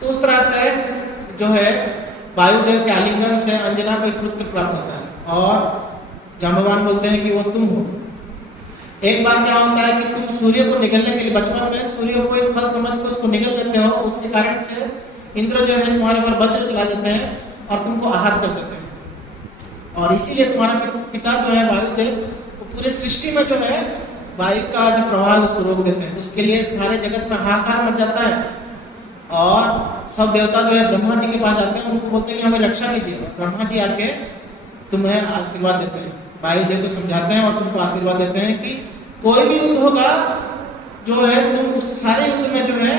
तो उस तरह से जो है वायुदेव के आलिंगन से अंजना को एक पुत्र प्राप्त होता है और जांबवान बोलते हैं कि वो तुम हो। एक बार क्या होता है कि तुम सूर्य को निगलने के लिए बचपन में सूर्य को एक फल समझ कर उसको निगल लेते हो, उसके कारण से इंद्र जो है तुम्हारे ऊपर वज्र चला देते हैं और तुमको आहत कर देते हैं। और इसीलिए तुम्हारा पिता जो है वायुदेव वो पूरे सृष्टि में जो है वायु का जो प्रवाह उसको रोक देते हैं। उसके लिए सारे जगत में हाहाकार मच जाता है और सब देवता जो है ब्रह्मा जी के पास आते हैं, उनको बोलते हैं कि हमें रक्षा कीजिए। ब्रह्मा जी आके तुम्हें आशीर्वाद देते हैं, वायुदेव को समझाते हैं और तुमको आशीर्वाद देते हैं कि कोई भी युद्ध होगा जो है तुम उस सारे युद्ध में जो है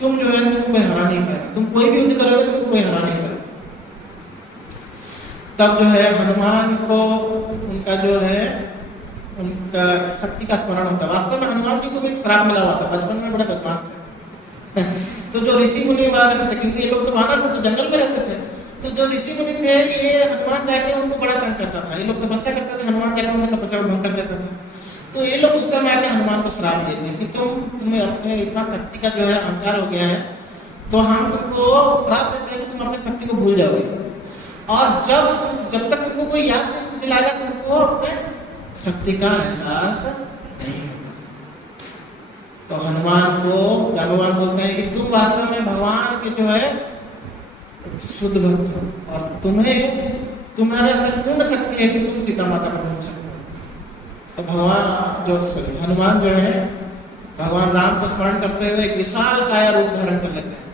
तुम जो है तुमको कोई हरा नहीं पाएगा, तुम कोई भी युद्ध करोगे तुमको कोई हरा नहीं पाएगा। तब जो है हनुमान को उनका जो है उनका शक्ति का स्मरण होता है। वास्तव में हनुमान जी को भी एक श्राप मिला हुआ था, बचपन में बड़े बदमाश थे तो जो ऋषि मुनि वहां रहते थे, क्योंकि ये लोग तो वानर थे तो जंगल में रहते थे, तो जो ऋषि मुनि थे ये हनुमान जाके उनको बड़ा तंग करता था। ये लोग तपस्या करते थे, हनुमान जाके उनकी तपस्या को भंग कर देता था। तो ये लोग उस समय आके हनुमान को श्राप देते कि तुम्हें अपने इतना शक्ति का जो है अहंकार हो गया है, तो हम तुमको श्राप देते हैं कि तुम अपनी शक्ति को भूल जाओगे और जब तक तुमको कोई याद नहीं दिलाएगा तुमको अपने शक्ति का एहसास नहीं होगा। तो हनुमान को भगवान बोलते हैं कि तुम वास्तव में भगवान के जो है शुद्ध भक्त हो और तुम्हारे अंदर पूर्ण शक्ति है कि तुम सीता माता को ढूंढ सकते हो। तो हनुमान जो है भगवान राम को स्मरण करते हुए एक विशाल काया रूप धारण कर लेते हैं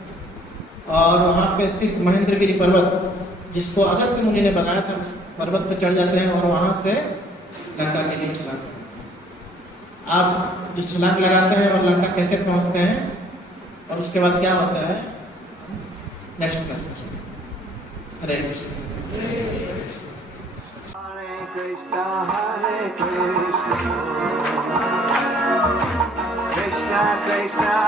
और वहाँ पे स्थित महेंद्रगिरी पर्वत, जिसको अगस्त मुनि ने बनाया था, उस पर्वत पर चढ़ जाते हैं और वहाँ से लंका के लिए छलांग लगाते हैं। आप जो छलांग लगाते हैं और लंका कैसे पहुँचते हैं और उसके बाद क्या होता है, नेक्स्ट क्लास में। हरे कृष्ण। Krishna Krishna